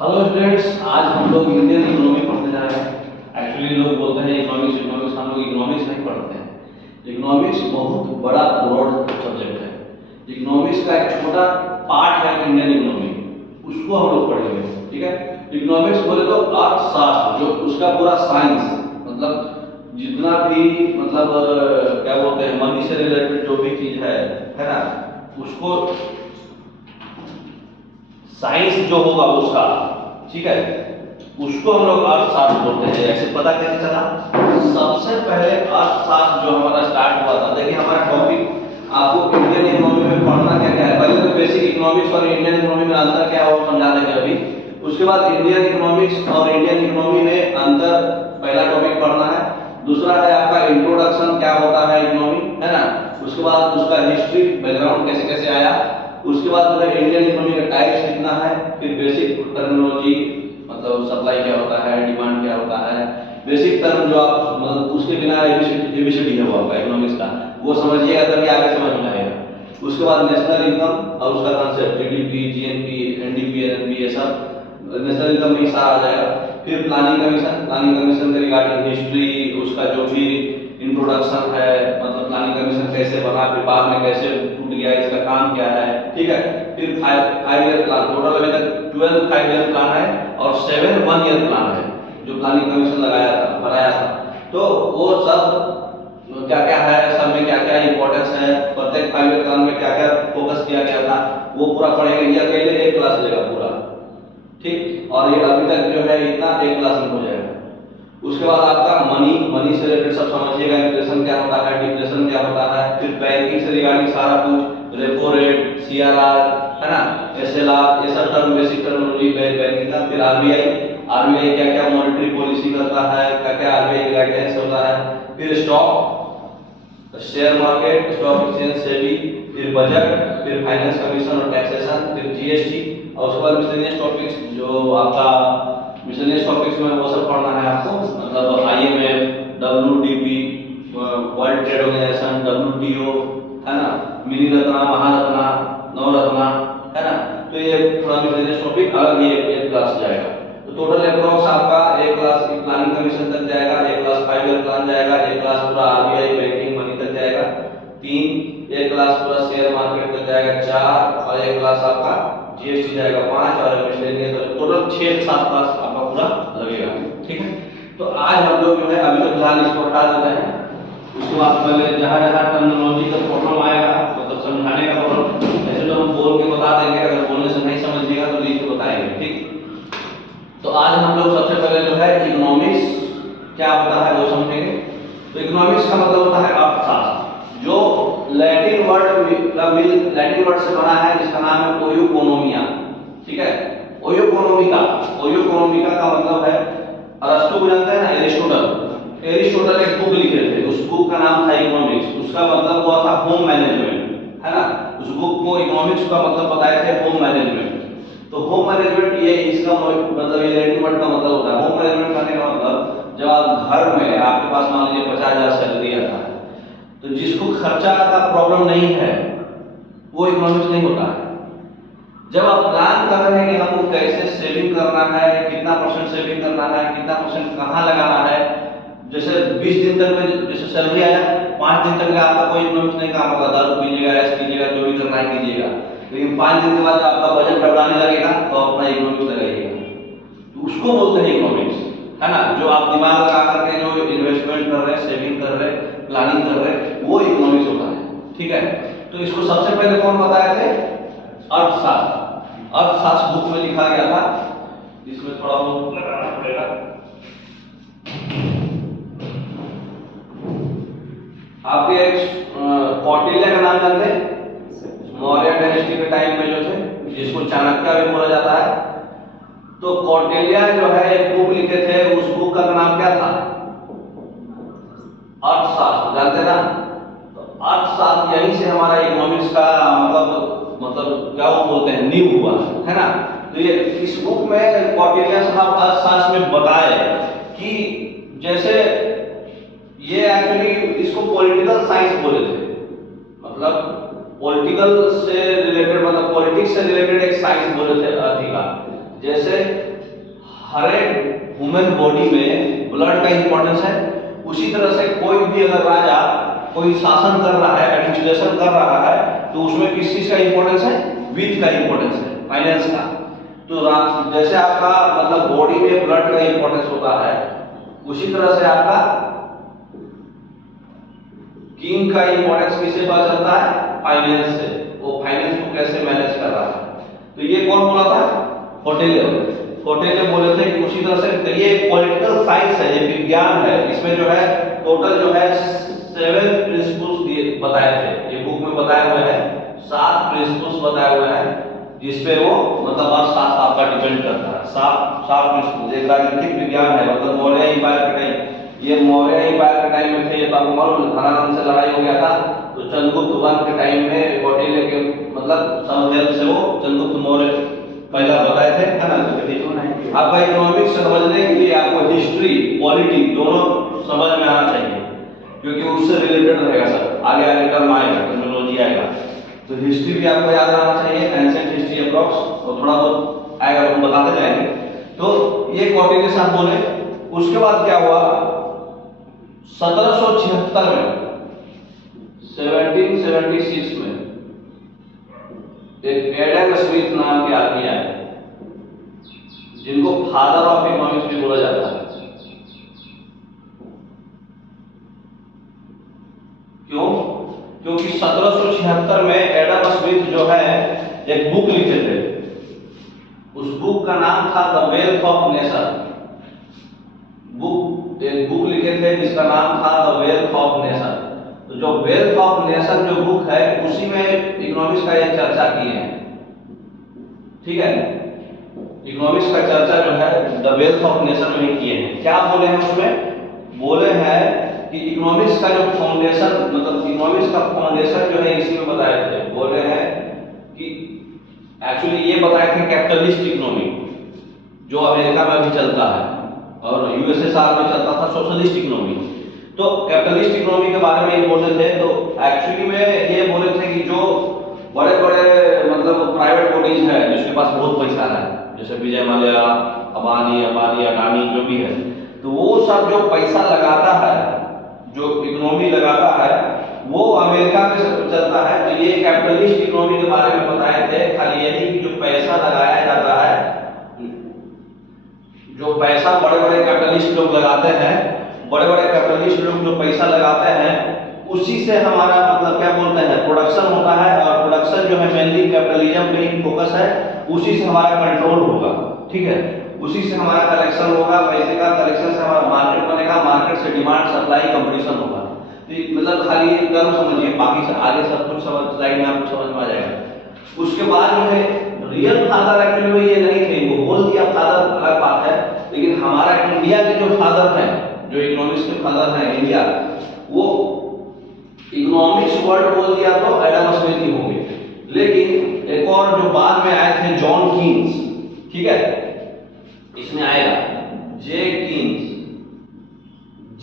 Hello students, आज हम लोग इंडियन इकोनॉमी पढ़ने जा रहे हैं। एक्चुअली लोग बोलते हैं इकोनॉमिक्स इकोनॉमिक्स, हम लोग इकोनॉमिक्स नहीं पढ़ते हैं। इकोनॉमिक्स बहुत बड़ा ब्रॉड सब्जेक्ट है। इकोनॉमिक्स का एक छोटा पार्ट है इंडियन इकोनॉमी, उसको हम लोग पढ़ेंगे। ठीक है, इकोनॉमिक्स बोले तो अर्थशास्त्र, जो उसका पूरा साइंस, मतलब जितना भी क्या बोलते हैं मनी से रिलेटेड जो भी चीज है ना, उसको साइंस जो होगा उसका, ठीक है, उसको हम लोग अर्थशास्त्र बोलते हैं। ऐसे पता कैसे चला? सबसे पहले अर्थशास्त्र जो हमारा स्टार्ट हुआ था, देखिए हमारा टॉपिक आपको इंडियन इकोनॉमी में पढ़ना क्या क्या है। पहले तो बेसिक इकोनॉमिक्स और इंडियन इकोनॉमी में अंतर क्या है वो समझा देंगे अभी। उसके बाद इंडियन इकोनॉमिक्स और इंडियन इकोनॉमी में अंतर, पहला टॉपिक पढ़ना है। दूसरा है आपका इंट्रोडक्शन, क्या होता है इकोनॉमी, है ना। उसके बाद उसका हिस्ट्री, बैकग्राउंड कैसे कैसे आया। उसके बाद जो है इंडियन इकोनॉमी का टाइप्स कितना है, फिर बेसिक टर्मिनोलॉजी, मतलब सप्लाई क्या होता है, डिमांड क्या होता है, बेसिक टर्म जो आप मतलब उसके बिना एबीसीडी है वो आपका इकोनॉमिक्स का, वो समझिएगा तभी आगे समझ में आएगा। उसके बाद नेशनल इनकम और उसका concept, GDP, GNP, NDP, NNP, ये सब नेशनल इनकम में सारा आ जाएगा। फिर प्लानिंग कमीशन के रिगार्डिंग हिस्ट्री, उसका जो भी इंट्रोडक्शन है, मतलब प्लानिंग कमीशन कैसे बना, फिर बाद में कैसे टूट गया, इसका काम क्या है, ठीक है। फिर 5 ईयर प्लान, टोटल अभी तक 12 5 ईयर प्लान है और 7 1 ईयर प्लान है जो प्लानिंग कमीशन बनाया था। तो वो सब क्या क्या है, सब में क्या क्या इंपॉर्टेंस है, प्रत्येक 5 ईयर प्लान में क्या क्या फोकस किया गया था, वो पूरा पढ़ेंगे। ये अकेले एक क्लास लेगा पूरा, ठीक। और ये अभी तक जो है इतना एक क्लास में हो जाएगा। उसके बाद आपका मनी से रिलेटेड सब समझिएगा, इन्फ्लेशन क्या होता है, डिफ्लेशन क्या होता है। फिर बैंकिंग से रिगार्डिंग सारा कुछ, रेपो रेट, सीआरआर, है ना, एसएलआर, ये सब टर्म, बेसिक टर्मिनोलॉजी बैंकिंग का। फिर आरबीआई क्या क्या मॉनेटरी पॉलिसी करता है, क्या क्या आरबीआई गाइडलाइंस होता है। फिर stock, share market, stock exchange, SEBI, फिर बजट, फिर फाइनेंस कमीशन और टैक्सेशन, फिर जीएसटी। और उसके बाद मिसलेनियस टॉपिक्स, जो आपका मिसलेनियस टॉपिक्स में वो सब पढ़ना है आपको, मतलब IMF, WTP, world trade organization, WTO, है ना, मिनी रत्ना, महारत्ना, नवरत्ना, है ना। तो ये थोड़ा मिसलेनियस टॉपिक अलग ही एक क्लास जाएगा। तो टोटल अप्रॉक्स आपका एक क्लास प्लानिंग कमीशन तक जाएगा, एक क्लास 5 ईयर प्लान जाएगा, एक क्लास पूरा आरबीआई बैंकिंग मनी तक जाएगा 3, एक क्लास पूरा शेयर मार्केट तक जाएगा 4, और एक क्लास आपका जीएसटी जाएगा 5, और मिसलेनियस टोटल 6 से 7 क्लास आपका पूरा लगेगा। ठीक है, तो आज हम लोग जो है अभी तो फिलहाल इसको हटा देते हैं। उसके बाद पहले जहाँ जहाँ टर्मिनोलॉजी का प्रॉब्लम आएगा, मतलब समझाने का प्रॉब्लम, ऐसे तो हम बोल के बता देंगे, अगर बोलने से नहीं समझिएगा तो लिख के बताएंगे, ठीक। तो आज हम लोग सबसे पहले जो है इकोनॉमिक्स क्या होता है वो समझेंगे। तो इकोनॉमिक्स का मतलब होता है अर्थशास्त्र, जो लैटिन वर्ड से बना है, जिसका नाम है ओयोकोनोमिया, ठीक है। ओयोकोनोमिका का मतलब है, अरस्तु को जानते हैं ना, एरिस्टोटल एक बुक लिखे थे, उस बुक का नाम था इकोनॉमिक्स। उसका मतलब हुआ था होम मैनेजमेंट, है ना। उस बुक को इकोनॉमिक्स का मतलब बताए थे होम मैनेजमेंट। तो होम मैनेजमेंट, ये इसका मतलब ये लैटिन वर्ड का मतलब होता है। होम मैनेजमेंट करने का मतलब, जब आप घर में, आपके पास मान लीजिए 50,000 सैलरी आता है, तो जिसको खर्चा का प्रॉब्लम नहीं है वो इकोनॉमिक्स नहीं होता है। जब आप प्लान कर रहे हैं कि हमको कैसे सेविंग करना है, कितना परसेंट सेविंग करना है, कितना परसेंट कहाँ लगाना है, जैसे 20 दिन तक में जैसे सैलरी आया, 5 दिन तक में आपका कोई इकोनॉमिक्स नहीं काम होगा, दारू पीजिएगा, ऐश कीजिएगा, जो भी करना है कीजिएगा। लेकिन 5 दिन के बाद आपका बजट गड़बड़ाने लगेगा तो अपना इकोनॉमिक्स लगाइएगा, तो उसको बोलते हैं इकोनॉमिक्स, है ना। जो आप दिमाग लगा करके जो इन्वेस्टमेंट कर रहे हैं, सेविंग कर रहे हैं, प्लानिंग कर रहे हैं, वो इकोनॉमिक्स होता है, ठीक है। तो इसको सबसे पहले कौन बताए थे? अर्थशास्त्र। अर्थशास्त्र बुक में लिखा गया था, इसमें थोड़ा बहुत लगाना पड़ेगा। आपके एक कौटिल्य का नाम जानते हैं? मौर्य डायनेस्टी के टाइम में जो थे, जिसको चाणक्य भी बोला जाता है। तो कौटिल्य जो है एक बुक लिखे थे, उस बुक का नाम क्या था? अर्थशास्त्र, जानते ना। तो अर्थशास्त्र, यहीं से हमारा इकोनॉमिक्स का मतलब क्या वो बोलते हैं, नींव हुआ, है ना। तो ये इस बुक में कौटिल्य साहब अर्थशास्त्र में बताए कि जैसे ये एक्चुअली इसको पॉलिटिकल साइंस बोले थे, मतलब पॉलिटिकल से रिलेटेड, मतलब पॉलिटिक्स से रिलेटेड एक साइंस बोले थे अधिका, जैसे हर एक ह्यूमन बॉडी में ब्लड का इंपॉर्टेंस है, उसी तरह से कोई भी अगर राजा कोई शासन कर रहा है, एडमिनिस्ट्रेशन कर रहा है, तो उसमें किस चीज का इंपॉर्टेंस है? वित्त का इंपॉर्टेंस है, फाइनेंस का। तो जैसे आपका मतलब बॉडी में ब्लड का इंपॉर्टेंस होता है, उसी तरह से आपका किंग का इंपॉर्टेंस किससे पता चलता है? फाइनेंस से। वो फाइनेंस को कैसे मैनेज कर रहा है। तो ये कौन बोला था? फोटेले बोले थे कि उसी तरह से। तो ये पॉलिटिकल साइंस है, ये विज्ञान है। इसमें जो है टोटल जो है 7 प्रिंसिपल्स दिए बताए थे, ये बुक में बताए हुए हैं। 7 प्रिंसिपल्स बताए हुए हैं, जिसपे वो मतलब अर्थशास्त्र आपका डिपेंड करता है। 7 प्रिंसिपल्स। एक राजनीतिक विज्ञान है, मतलब मौर्य एम्पायर के टाइम, ये मौर्य एम्पायर के टाइम में थे, ये तो आपको मालूम है, धनानंद से लड़ाई हो गया था। तो चंद्रगुप्त वन के टाइम में कौटिल्य के मतलब समझ से वो चंद्रगुप्त मौर्य पहला बताए थे, है ना। तो आपका इकोनॉमिक्स समझने के लिए आपको हिस्ट्री, पॉलिटी दोनों समझ में आना चाहिए, क्योंकि उससे रिलेटेड रहेगा सब। आगे आगे टर्म आएगा, टर्मिनोलॉजी आएगा, तो हिस्ट्री भी आपको याद रहना चाहिए, एंशिएंट हिस्ट्री अप्रॉक्स, और थोड़ा बहुत आएगा, हम बताते जाएंगे। तो ये कौटिल्य साहब बोले। उसके बाद क्या हुआ? 1776 में, 1776 में एक एडम स्मिथ नाम के आदमी आए, जिनको फादर ऑफ इकोनॉमिक्स भी बोला जाता है। क्यों? क्योंकि 1776 में एडम स्मिथ जो है एक बुक लिखे थे। उस बुक का नाम था द वेल्थ ऑफ नेशन। एक बुक लिखे थे जिसका नाम था द वेल्थ ऑफ नेशन। तो जो वेल्थ ऑफ नेशन जो बुक है, उसी में इकोनॉमिक्स का एक चर्चा किए हैं। ठीक है, इकोनॉमिक्स का चर्चा जो है द वेल्थ ऑफ नेशन में किए हैं। क्या बोले हैं उसमें? बोले हैं कि इकोनॉमिक्स का जो फाउंडेशन, मतलब इकोनॉमिक्स का फाउंडेशन जो है इसी में बताए थे। बोले हैं कि एक्चुअली ये बताए थे कैपिटलिस्ट इकोनॉमी, जो अमेरिका में भी चलता है, और यूएसएसआर में चलता था सोशलिस्ट इकोनॉमी। तो कैपिटलिस्ट इकोनॉमी के बारे में ये बोले थे। तो एक्चुअली में ये बोले थे कि जो बड़े बड़े मतलब प्राइवेट बॉडीज है, जिसके पास बहुत पैसा है, जैसे विजय माल्या, अंबानी, अडानी जो भी है, तो वो सब जो पैसा लगाता है, जो इकोनॉमी लगाता है, वो अमेरिका में चलता है। तो ये कैपिटलिस्ट इकोनॉमी के बारे में बताए थे। खाली यही कि जो पैसा लगाया जाता है, जो पैसा बड़े बड़े कैपिटलिस्ट लोग लगाते हैं, बड़े बड़े कैपिटलिस्ट लोग जो पैसा लगाते हैं, उसी से हमारा मतलब क्या बोलते हैं, प्रोडक्शन होता है। और प्रोडक्शन जो है मेनली कैपिटलिज्म पे ही फोकस है, उसी से हमारा कंट्रोल होगा। ठीक है, उसी से हमारा कलेक्शन होगा, पैसे का कलेक्शन से हमारा मार्केट बनेगा, मार्केट से डिमांड सप्लाई कंपटीशन होगा। तो मतलब खाली एक टर्म समझिए, बाकी से आगे सब कुछ समझ स्लाइड में आपको समझ में आ जाएगा। उसके बाद जो है रियल फादर एक्चुअली में ये नहीं थे, वो बोल दिया फादर अलग बात है, लेकिन हमारा इंडिया के जो फादर हैं, जो इकोनॉमिक्स के फादर हैं इंडिया, वो इकोनॉमिक्स वर्ड बोल दिया तो एडम स्मिथ ही होंगे। लेकिन एक और जो बाद में आए थे, जॉन कीन्स, ठीक है, इसमें आएगा जे कीन्स।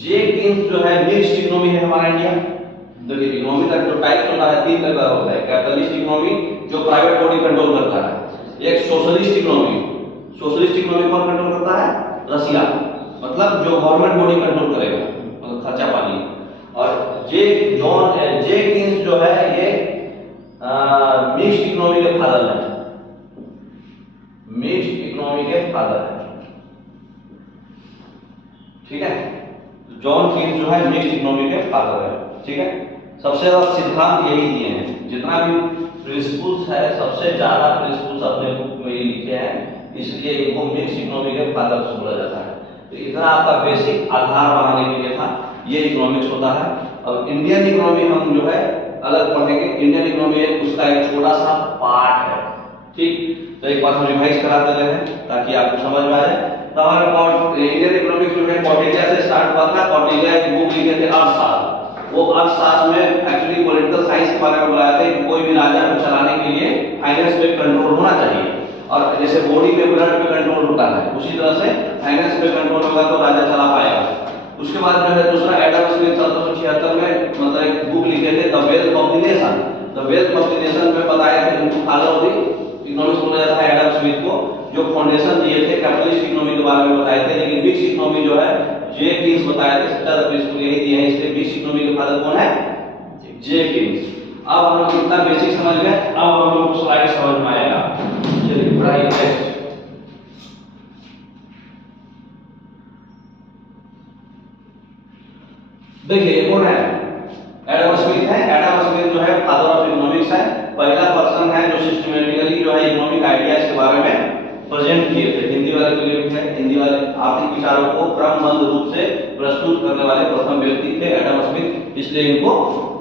जे कीन्स जो है मिक्स्ड इकोनॉमी है हमारा इंडिया। देखिए इकोनॉमी का जो टाइप होता है 3 तरह का होता है। कैपिटलिस्ट इकोनॉमी जो प्राइवेट बॉडी कंट्रोल करता है, एक सोशलिस्ट इकोनॉमी। सोशलिस्ट इकोनॉमी कौन कंट्रोल करता है? रशिया, मतलब जो गवर्नमेंट बॉडी कंट्रोल करेगा, मतलब खर्चा पानी। और जे कीन्स जो है ये मिक्स्ड इकोनॉमी के फादर है, मिक्स्ड इकोनॉमी के फादर है। ठीक है, जॉन कीन्स जो है मिक्स्ड इकोनॉमी के फादर है। ठीक है, सबसे ज्यादा सिद्धांत यही दिए हैं, जितना भी प्रिंसिपल्स है, सबसे ज्यादा प्रिंसिपल्स अपने बुक में ही लिखे हैं, इसलिए इनको मिक्स्ड इकोनॉमी के फादर बोला जाता है। तो इतना आपका बेसिक आधार बनाने के लिए था, ये इकोनॉमिक्स होता है। अब इंडियन इकोनॉमी हम जो है अलग पढ़ेंगे। इंडियन इकोनॉमी उसका एक छोटा सा पार्ट है। ठीक, तो एक बार हम रिवाइज करा दे रहे हैं ताकि आपको समझ में आ जाए। तो हमारे इंडियन इकोनॉमिक्स जो है कौटिल्य से स्टार्ट हुआ था। कौटिल्य एक बुक लिखे थे अर्थशास्त्र। वो अर्थशास्त्र में एक्चुअली पॉलिटिकल साइंस के बारे में बताया था कि कोई भी राजा को चलाने के लिए फाइनेंस पे कंट्रोल होना चाहिए, और जैसे बॉडी पे ब्लड पे कंट्रोल होता है, उसी तरह से फाइनेंस पे कंट्रोल होगा तो राजा चला पाएगा। उसके बाद जो है दूसरा एडम स्मिथ 1776 में मतलब एक बुक लिखे थे the wealth of the nation में बताए थे, उनको फादर ऑफ द इकोनॉमिक्स बोला जाता है एडम स्मिथ को। जो फाउंडेशन दिए थे कैपिटलिस्ट इकोनॉमी के बारे में बताए थे, लेकिन मिक्स इकोनॉमी जो है जे किन्स बताए थे, सबसे ज्यादा प्रिंसिपल यही दिए हैं। इसके मिक्स इकोनॉमी के फादर कौन है? जे किन्स। अब हम लोग कितना बेसिक समझ गए, अब हम लोग को स्लाइड समझ में आएगा। चलिए पढ़ाइए नेक्स्ट। देखिए कौन है? एडम स्मिथ है। एडम स्मिथ जो है फादर ऑफ इकोनॉमिक्स है, पहला पर्सन है जो सिस्टमैटिकली जो है इकोनॉमिक आइडियाज के बारे में प्रेजेंट किए थे। हिंदी वाले के लिए भी है, हिंदी वाले आर्थिक विचारों को क्रमबद्ध रूप से प्रस्तुत करने वाले प्रथम व्यक्ति थे एडम स्मिथ, इसलिए इनको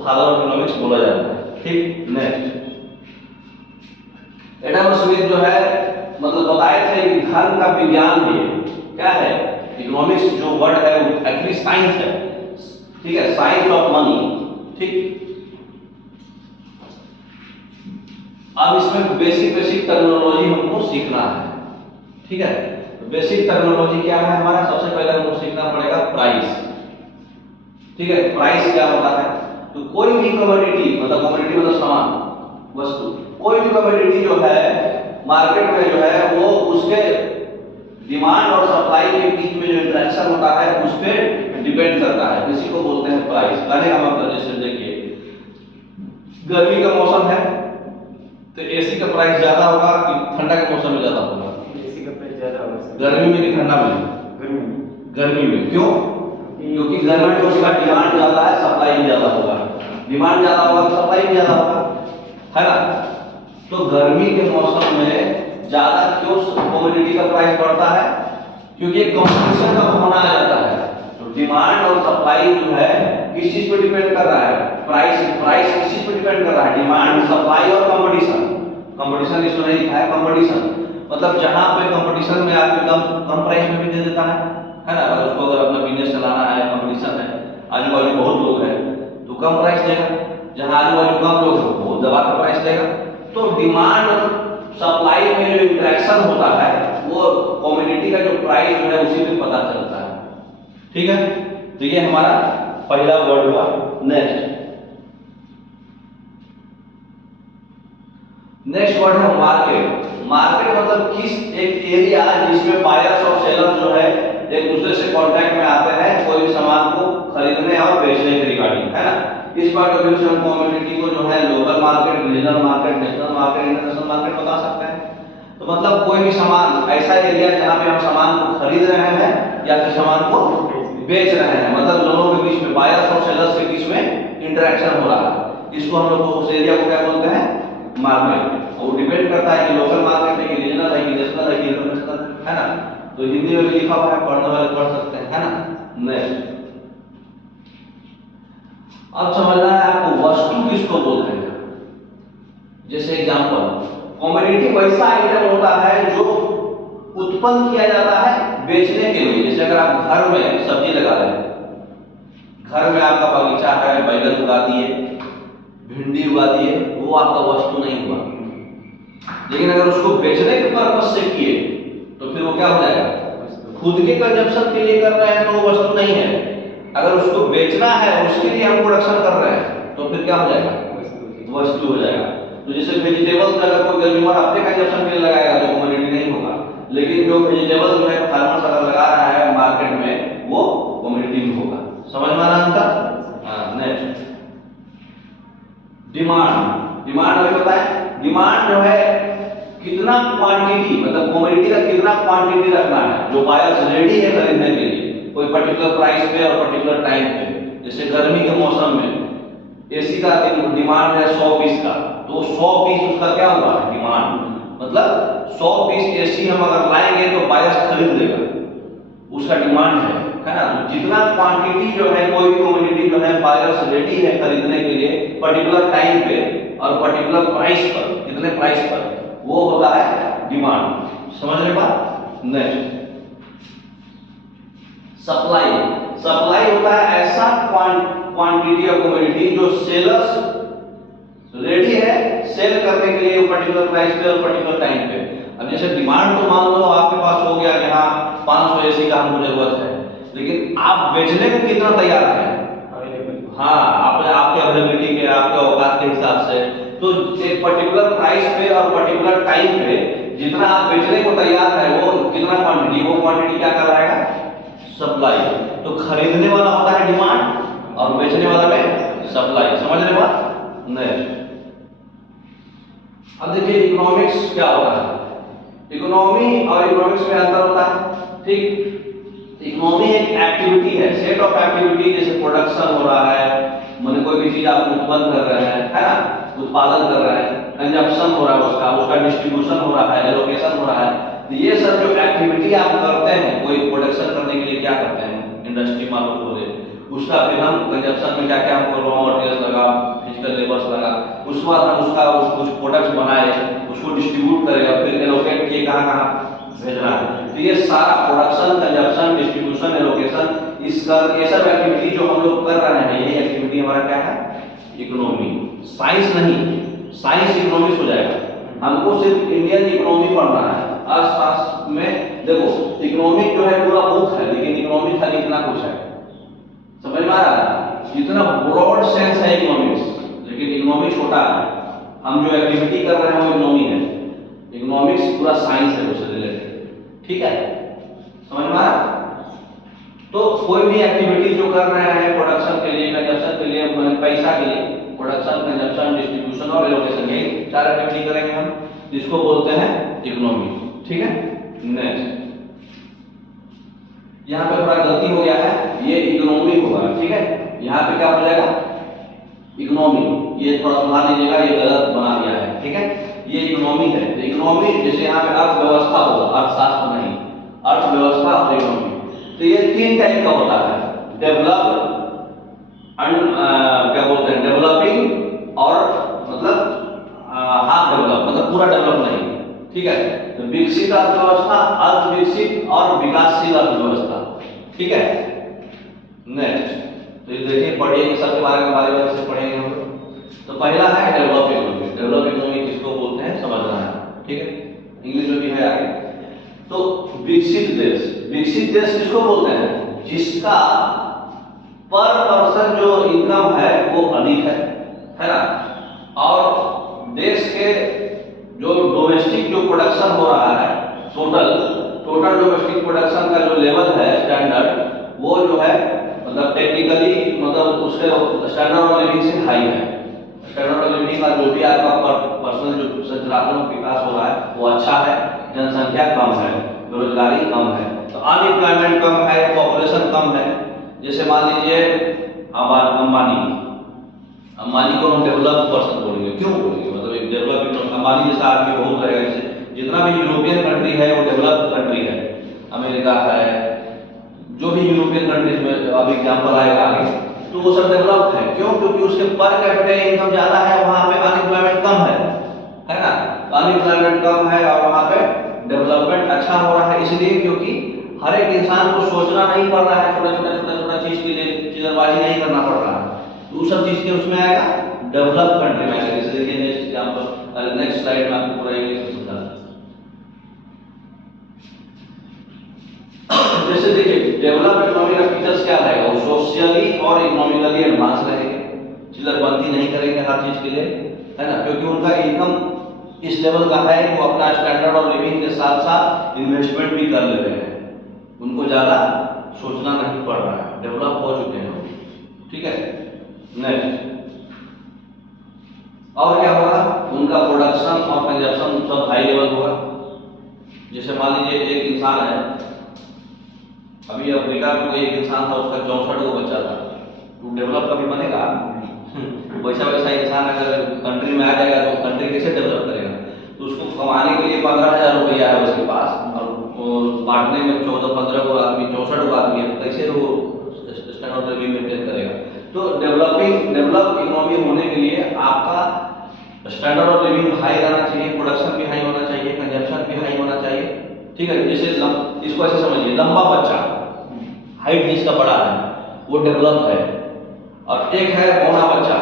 फादर ऑफ इकोनॉमिक्स बोला जाता है। ठीक, नेक्स्ट। एडम स्मिथ जो है मतलब बताए थे कि धर्म का विज्ञान भी क्या है? इकोनॉमिक्स जो वर्ड है वो एक्चुअली साइंस है, ठीक है, साइंस ऑफ मनी। ठीक, अब इसमें बेसिक टर्मिनोलॉजी हमको सीखना है। ठीक है, तो बेसिक टर्मिनोलॉजी क्या है हमारा? सबसे पहले हमको सीखना पड़ेगा प्राइस। ठीक है, प्राइस क्या होता है? तो कोई भी कमोडिटी मतलब सामान, वस्तु, कोई भी कमोडिटी जो है मार्केट में जो है वो उसके डिमांड और सप्लाई के बीच में जो इंटरेक्शन होता है उस पर डिपेंड करता है, इसी को बोलते हैं प्राइस। कहने का मतलब जैसे देखिए गर्मी का मौसम है तो एसी का प्राइस ज्यादा होगा कि ठंडा के मौसम में ज्यादा होगा? एसी का प्राइस ज्यादा होगा। गर्मी में कि ठंडा में? गर्मी में। क्यों? क्योंकि गर्मी में उसका डिमांड ज्यादा है, सप्लाई भी ज्यादा होगा। डिमांड ज्यादा होगा तो सप्लाई भी ज्यादा होगा, है ना? तो गर्मी के मौसम में ज्यादा क्यों कमोडिटी का प्राइस बढ़ता है? क्योंकि एक कंपटीशन का होना आ जाता है। तो डिमांड और सप्लाई जो है किस चीज पे डिपेंड कर रहा है? प्राइस किस चीज पे डिपेंड कर रहा है? डिमांड, सप्लाई और कंपटीशन। कंपटीशन इसमें नहीं लिखा है, कंपटीशन मतलब जहां पे कंपटीशन में आदमी कम प्राइस में भी दे देता है ना? अगर उसको अगर अपना बिजनेस चलाना है, कंपटीशन है, आजू बाजू बहुत लोग हैं तो कम प्राइस देगा, जहां आजू बाजू कम लोग हैं बहुत दबा कर प्राइस देगा। तो डिमांड और सप्लाई में जो इंटरेक्शन होता है वो कमोडिटी का जो प्राइस जो है उसी में पता चलता है। ठीक है, तो ये हमारा पहला वर्ड हुआ। नेक्स्ट वर्ड है मार्केट। मार्केट मतलब किस एक एरिया जिसमें बायर्स और सेलर जो है एक दूसरे से कांटेक्ट में आते हैं कोई भी सामान को खरीदने और बेचने के रिगार्डिंग, है ना? इस बार तो फिर हम कमोडिटी को जो है local market, regional market, national market, international market बता सकते हैं। तो मतलब कोई भी सामान, ऐसा एरिया जहां पे हम सामान को खरीद रहे हैं या फिर सामान को बेच रहे हैं, मतलब दोनों के बीच में, बायर्स और सेलर्स के बीच में इंटरेक्शन हो रहा है, इसको हम लोग उस एरिया को क्या बोलते हैं? मार्केट। और डिपेंड करता है कि लोकल मार्केट है कि रीजनल है कि नेशनल है कि इंटरनेशनल है ना? तो हिंदी में भी लिखा हुआ है, पढ़ने वाले पढ़ सकते हैं, है ना? नेक्स्ट, अब समझना है आपको वस्तु किसको बोलते हैं। जैसे एग्जांपल, कमोडिटी वैसा आइटम होता है जो उत्पन्न किया जाता है बेचने के लिए। जैसे अगर आप घर में सब्जी लगा रहे हैं, घर में आपका बगीचा है, बैगन उगा दिए, भिंडी उगा दिए, वो आपका वस्तु नहीं हुआ। लेकिन अगर उसको बेचने के पर्पस से किए तो फिर वो क्या हो जाएगा? खुद के कंजप्शन के लिए कर रहे हैं तो वो वस्तु नहीं है। अगर उसको बेचना है उसके लिए हम प्रोडक्शन कर रहे हैं तो फिर क्या हो जाएगा? वस्तु हो जाएगा। तो जैसे वेजिटेबल्स अगर कोई कंज्यूमर अपने कंजप्शन के लिए लगाएगा तो कमोडिटी नहीं होगा, लेकिन जो वेजिटेबल जो है फार्मर्स अगर लगा रहा है मार्केट में वो कमोडिटी में होगा। समझ में आ रहा है? हां, नेक्स्ट, डिमांड हमें पता है। डिमांड जो है कितना क्वांटिटी, मतलब कमोडिटी का कितना क्वांटिटी रखना है जो बायर्स रेडी है खरीदने के लिए कोई पर्टिकुलर प्राइस पे और पर्टिकुलर टाइम पे। जैसे गर्मी के मौसम में एसी का डिमांड है 100 पीस का, तो 100 पीस उसका क्या हुआ? डिमांड। मतलब 100 पीस एसी हम अगर लाएंगे तो बायर्स खरीद लेगा, उसका डिमांड है ना? तो जितना क्वांटिटी जो है कोई भी कमोडिटी जो है बायर्स रेडी है खरीदने के लिए पर्टिकुलर टाइम पे और पर्टिकुलर प्राइस पर, कितने प्राइस पर, वो होता है डिमांड। समझ रहे बात? नेक्स्ट, सप्लाई होता है ऐसा क्वांटिटी ऑफ कमोडिटी जो सेलर्स रेडी है सेल करने के लिए पर्टिकुलर प्राइस पे और पर्टिकुलर टाइम पे। अब जैसे डिमांड तो मान लो आपके पास हो गया कि हाँ 500 एसी का हमको जरूरत है, लेकिन आप बेचने को कितना तैयार हैं? हाँ, आपके अवेलेबिलिटी के, आपके औकात के हिसाब से। तो एक पर्टिकुलर प्राइस पे और पर्टिकुलर टाइम पे जितना आप बेचने को तैयार है वो कितना क्वांटिटी, वो क्वांटिटी क्या कहलाएगा, सप्लाई। तो खरीदने वाला होता है डिमांड और बेचने वाला में सप्लाई। समझ रहे बात? नेक्स्ट अब देखिए इकोनॉमिक्स क्या होता है। इकोनॉमी और इकोनॉमिक्स में अंतर होता है, ठीक। इकोनॉमी एक एक्टिविटी है, सेट ऑफ एक्टिविटी, जैसे प्रोडक्शन हो रहा है, माने कोई भी चीज आप उत्पन्न कर रहे हैं, है ना, उत्पादन कर रहे हैं, कंजप्शन हो रहा है उसका डिस्ट्रीब्यूशन हो रहा है, एलोकेशन हो रहा है। तो ये सब जो एक्टिविटी आप करते हैं, कोई प्रोडक्शन करने के लिए क्या करते हैं, इंडस्ट्री मालूम हो रहे, उसका फिर हम कंजप्शन में क्या क्या हमको रॉ मटेरियल लगा, फिजिकल लेबर्स लगा, उसके बाद हम उसका कुछ प्रोडक्ट्स बनाए, उसको डिस्ट्रीब्यूट करेगा, फिर एलोकेट किए कहाँ कहाँ भेजना है। तो ये सारा प्रोडक्शन, कंजप्शन, डिस्ट्रीब्यूशन, एलोकेशन, इसका ये सब एक्टिविटी जो हम लोग कर रहे हैं, यही एक्टिविटी हमारा क्या है, इकोनॉमी। साइंस नहीं, साइंस इकोनॉमिक्स हो जाएगा, हमको सिर्फ इंडियन इकोनॉमी पढ़ना है। अर्थशास्त्र में देखो इकोनॉमिक जो है पूरा बुक है, लेकिन इकोनॉमिक खाली इतना कुछ है, समझ में आ रहा है, इतना ब्रॉड सेंस है इकोनॉमिक्स, लेकिन इकोनॉमी छोटा है। हम जो एक्टिविटी कर रहे हैं वो इकोनॉमी है, इकोनॉमिक्स पूरा साइंस है उससे रिलेटेड, ठीक है, समझ में आ रहा। तो कोई भी एक्टिविटी जो कर रहे हैं प्रोडक्शन के लिए, कंजप्शन के लिए, पैसा के लिए, प्रोडक्शन, कंजप्शन, डिस्ट्रीब्यूशन और एलोकेशन, यही चार एक्टिविटी करेंगे हम, जिसको बोलते हैं इकोनॉमी, ठीक है। नेक्स्ट यहाँ पे थोड़ा गलती हो गया है, ये इकोनॉमी होगा, ठीक है, यहाँ पे क्या हो जाएगा, इकोनॉमी, ये थोड़ा सुधार लीजिएगा, ये गलत बना दिया है, ठीक है, ये इकोनॉमी है। तो इकोनॉमी जैसे यहाँ पे अर्थव्यवस्था होगा, अर्थशास्त्र नहीं, अर्थव्यवस्था और इकोनॉमी। तो ये तीन टाइप का होता है, डेवलप, क्या बोलते हैं, डेवलपिंग और मतलब हाफ डेवलप, मतलब पूरा डेवलप नहीं, ठीक है। तो विकसित अर्थव्यवस्था, अर्ध विकसित और विकासशील अर्थव्यवस्था, ठीक है। नेक्स्ट तो ये देखिए पढ़िए, सबके बारे में से पढ़ेंगे हम। तो पहला है डेवलप इकोनॉमी। डेवलप इकोनॉमी किसको बोलते हैं समझना है, ठीक है, इंग्लिश में भी है आगे। तो विकसित देश, विकसित देश किसको बोलते हैं, जिसका पर पर्सन जो इनकम है वो अधिक है ना, और देश के जो डोमेस्टिक जो प्रोडक्शन हो रहा है, टोटल डोमेस्टिक प्रोडक्शन का जो लेवल है स्टैंडर्ड, वो जो है मतलब टेक्निकली मतलब उसके स्टैंडर्ड ऑफ लिविंग से हाई है। स्टैंडर्ड ऑफ लिविंग का जो भी आपका पर्सनल जो संचालनात्मक विकास हो रहा है वो अच्छा है, जनसंख्या कम है, बेरोजगारी कम है, तो अनएम्प्लॉयमेंट कम है, पॉपुलेशन कम है। जैसे मान लीजिए अंबानी को हम डेवलप पर्सन बोलेंगे, क्यों बोलेंगे, मतलब एक डेवलप अंबानी जैसा आदमी बहुत रहेगा। जैसे जितना भी यूरोपियन कंट्री है वो डेवलप्ड कंट्री है, अमेरिका है, जो भी यूरोपियन कंट्रीज में अब एग्जाम्पल आएगा आगे, तो वो सब डेवलप्ड है। क्यों? क्योंकि उसके पर कैपिटा इनकम ज्यादा है, वहाँ पे अनएम्प्लॉयमेंट कम है ना, अनएम्प्लॉयमेंट कम है और वहाँ पे डेवलपमेंट अच्छा हो रहा है। इसलिए क्योंकि हर एक इंसान को सोचना नहीं पड़ रहा है, छोटा चीज के लिए चिल्लरबाजी नहीं करना पड़ रहा है, तो सब चीज के उसमें आएगा, डेवलप कंट्री में आएगा। जैसे देखिए नेक्स्ट एग्जांपल, नेक्स्ट स्लाइड में आपको पूरा इंग्लिश में समझा। जैसे देखिए डेवलप इकोनॉमी का फीचर्स क्या रहेगा, वो सोशली और इकोनॉमिकली एडवांस रहेंगे, चिल्लरबंदी नहीं करेंगे हर चीज के लिए, है ना, क्योंकि उनका इनकम इस लेवल का है, वो अपना स्टैंडर्ड ऑफ लिविंग के साथ साथ इन्वेस्टमेंट भी कर ले रहे हैं, उनको ज्यादा सोचना नहीं पड़ रहा है, डेवलप हो चुके हैं, ठीक है। नेक्स्ट और क्या होगा, उनका प्रोडक्शन और कंजप्शन सब हाई लेवल होगा। जैसे मान लीजिए एक इंसान है, अभी अफ्रीका में कोई एक इंसान था, उसका 64 गो बच्चा था, तो डेवलप कभी बनेगा? वैसा इंसान अगर कंट्री में आ जाएगा तो कंट्री कैसे डेवलप करेगा? तो उसको कमाने के लिए 15,000 रुपया है उसके पास, और बांटने में 14-15 गो आदमी, 64 गो आदमी है, कैसे वो स्टैंडर्ड ऑफ लिविंग मेंटेन करेगा? तो डेवलप इकोनॉमी होने के लिए आपका स्टैंडर्ड ऑफ लिविंग हाई रहना चाहिए, प्रोडक्शन भी हाई होना चाहिए, कंजप्शन भी हाई होना चाहिए, ठीक है। जैसे इसको ऐसे समझिए, लंबा बच्चा, हाइट जिसका बड़ा है वो डेवलप है, और एक है बौना बच्चा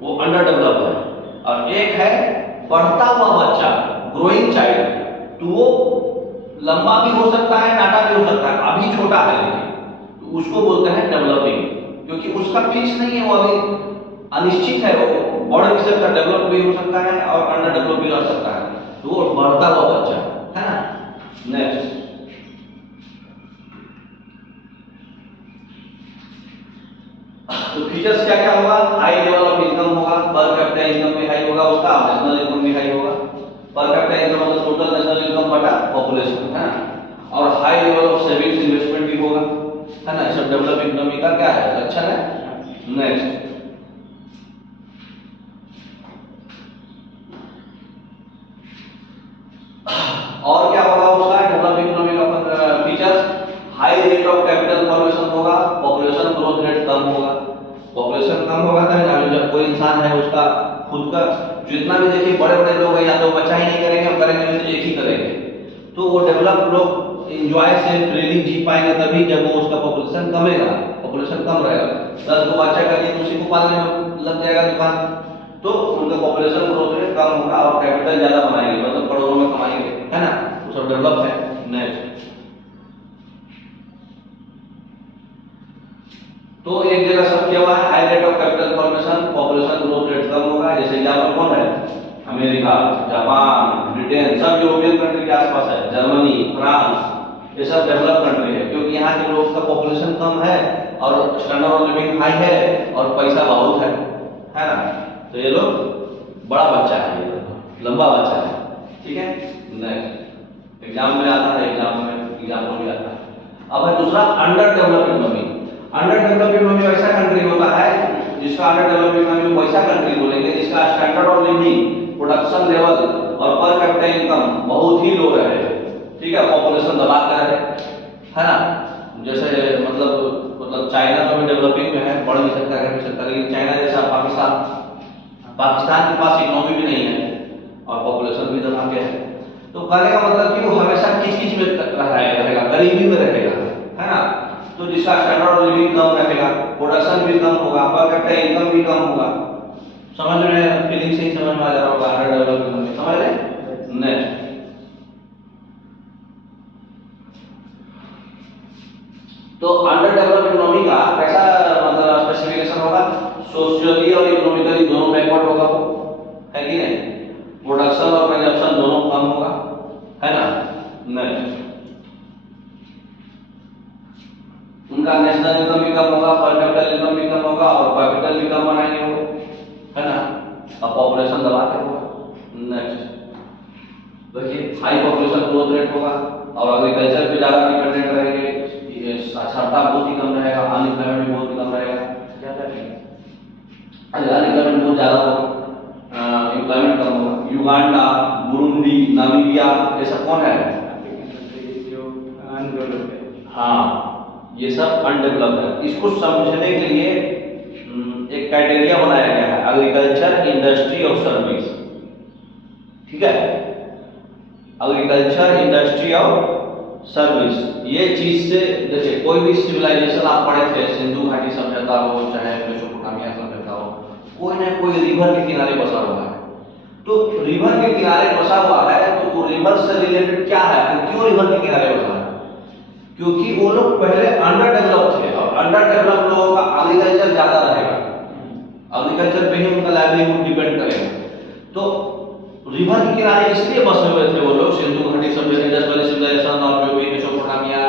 वो अंडर डेवलप है, और एक है बढ़ता हुआ बच्चा ग्रोइंग चाइल्ड, तो वो लंबा भी हो सकता है, नाटा भी हो सकता है, अभी छोटा है लेकिन, तो उसको बोलते हैं डेवलपिंग, क्योंकि उसका फिक्स नहीं है, वो अभी अनिश्चित है, वो बड़ा भी सकता है, डेवलप भी हो सकता है और अंडर डेवलप भी रह सकता है। तो वो बढ़ता हुआ बच्चा है ना। नेक्स्ट, तो फीचर्स क्या क्या होगा, हाई लेवल ऑफ इनकम होगा, पर कैपिटा इनकम भी हाई होगा उसका, नेशनल इनकम भी हाई होगा। पर कैपिटा इनकम मतलब टोटल नेशनल इनकम बटा पॉपुलेशन है ना। और high level of savings investment भी होगा है ना। सब डेवलप इकोनॉमी का क्या है, लक्षण है। नेक्स्ट, और क्या होगा उसका डेवलप इकोनॉमी का features, high rate of capital formation होगा, पॉपुलेशन ग्रोथ रेट कम होगा। पॉपुलेशन कम होगा तो जब कोई इंसान है उसका खुद का जितना भी, देखिए बड़े बड़े लोग हैं या तो बच्चा ही नहीं करेंगे, और करेंगे तो एक ही करेंगे, तो वो डेवलप लोग एंजॉय से फ्रीली जी पाएंगे तभी जब वो उसका पॉपुलेशन कमेगा। पॉपुलेशन कम रहेगा, 10 को बच्चा करिए तो उसी को पालने में लग जाएगा दुकान, तो उनका पॉपुलेशन ग्रोथ रेट कम होगा और कैपिटल ज्यादा बनाएंगे, मतलब करोड़ों में कमाएंगे है ना, वो सब डेवलप है। नेक्स्ट, तो एक जगह सब किया हुआ है, high rate of capital formation, population growth rate कम होगा। जैसे एग्जाम्पल कौन है, अमेरिका, जापान, ब्रिटेन, सब यूरोपियन कंट्री के आसपास है, जर्मनी, फ्रांस, ये सब डेवलप कंट्री है, क्योंकि यहाँ के लोग का पॉपुलेशन कम है और स्टैंडर्ड ऑफ लिविंग हाई है और पैसा बहुत है ना। तो ये लोग बड़ा बच्चा है, ये लंबा बच्चा है, ठीक है। नेक्स्ट, एग्जाम में आता है, एग्जाम में भी आता है। अब है दूसरा, under developed economy. Under developed economy वैसा कंट्री होता है जिसका, अंडर डेवलप्ड इकोनॉमी वैसा कंट्री बोलेंगे जिसका standard of living, production level और पर कैपिटा इनकम बहुत ही लो रहे, ठीक है, पॉपुलेशन दबा कर है ना। जैसे मतलब चाइना तो भी डेवलपिंग में है, बढ़ भी सकता है, घट भी सकता है, लेकिन चाइना जैसा पाकिस्तान के पास इकोनॉमी भी नहीं है और पॉपुलेशन भी दबा के है। तो कहने का मतलब कि वो हमेशा किच में रहेगा, गरीबी में रहेगा है ना। तो जिसका स्टैंडर्ड ऑफ लिविंग कम रहेगा, प्रोडक्शन भी कम होगा, पर कैपिटा इनकम भी कम होगा। समझ में, फीलिंग से ही समझ में आ जा रहा होगा, अंडर डेवलप्ड इकोनॉमी, समझ रहे। नेक्स्ट, तो अंडर डेवलप्ड इकोनॉमी का कैसा मतलब स्पेसिफिकेशन होगा, सोशियली और इकोनॉमिकली दोनों बैकवर्ड होगा वो, है कि नहीं, प्रोडक्शन और कंजप्शन दोनों कम होगा है ना। नेक्स्ट, उनका नेशनल इनकम भी कम होगा, पर कैपिटल इनकम भी कम होगा और कैपिटल भी कम बनाएंगे वो है ना, और पॉपुलेशन दबा के होगा। नेक्स्ट, देखिए हाई पॉपुलेशन ग्रोथ रेट होगा और एग्रीकल्चर पे ज्यादा डिपेंडेंट रहेंगे, साक्षरता बहुत ही कम रहेगा, अनएम्प्लॉयमेंट भी बहुत ही कम रहेगा, ज्यादा रहेगा, अनएम्प्लॉयमेंट बहुत ज्यादा होगा, एम्प्लॉयमेंट कम होगा। युगांडा, बुरुंडी, नामीबिया, ये सब कौन है, जो अनडेवलप्ड है, हाँ ये सब अनडेवलप्ड है। इसको समझने के लिए एक क्राइटेरिया बनाया गया है, एग्रीकल्चर, इंडस्ट्री और सर्विस, ठीक है, एग्रीकल्चर, इंडस्ट्री और सर्विस, ये चीज से देखिए कोई भी सिविलाइजेशन आप पढ़े थे, सिंधु घाटी सभ्यता हो चाहे मेसोपोटामिया सभ्यता हो, कोई ना कोई रिवर के किनारे बसा हुआ है। तो रिवर के किनारे बसा हुआ है तो वो रिवर से रिलेटेड क्या है, तो क्यों रिवर के किनारे बसा है, क्योंकि वो लोग पहले अंडर डेवलप थे और अंडर डेवलप लोगों का एग्रीकल्चर ज्यादा रहेगा, एग्रीकल्चर पे ही उनका लाइवलीहुड डिपेंड करेगा। तो रिवर के किनारे इसलिए बसे हुए थे वो लोग, सिंधु घाटी सभ्यता, इंडस वैली सिविलाइजेशन और जो भी मेसोपोटामिया,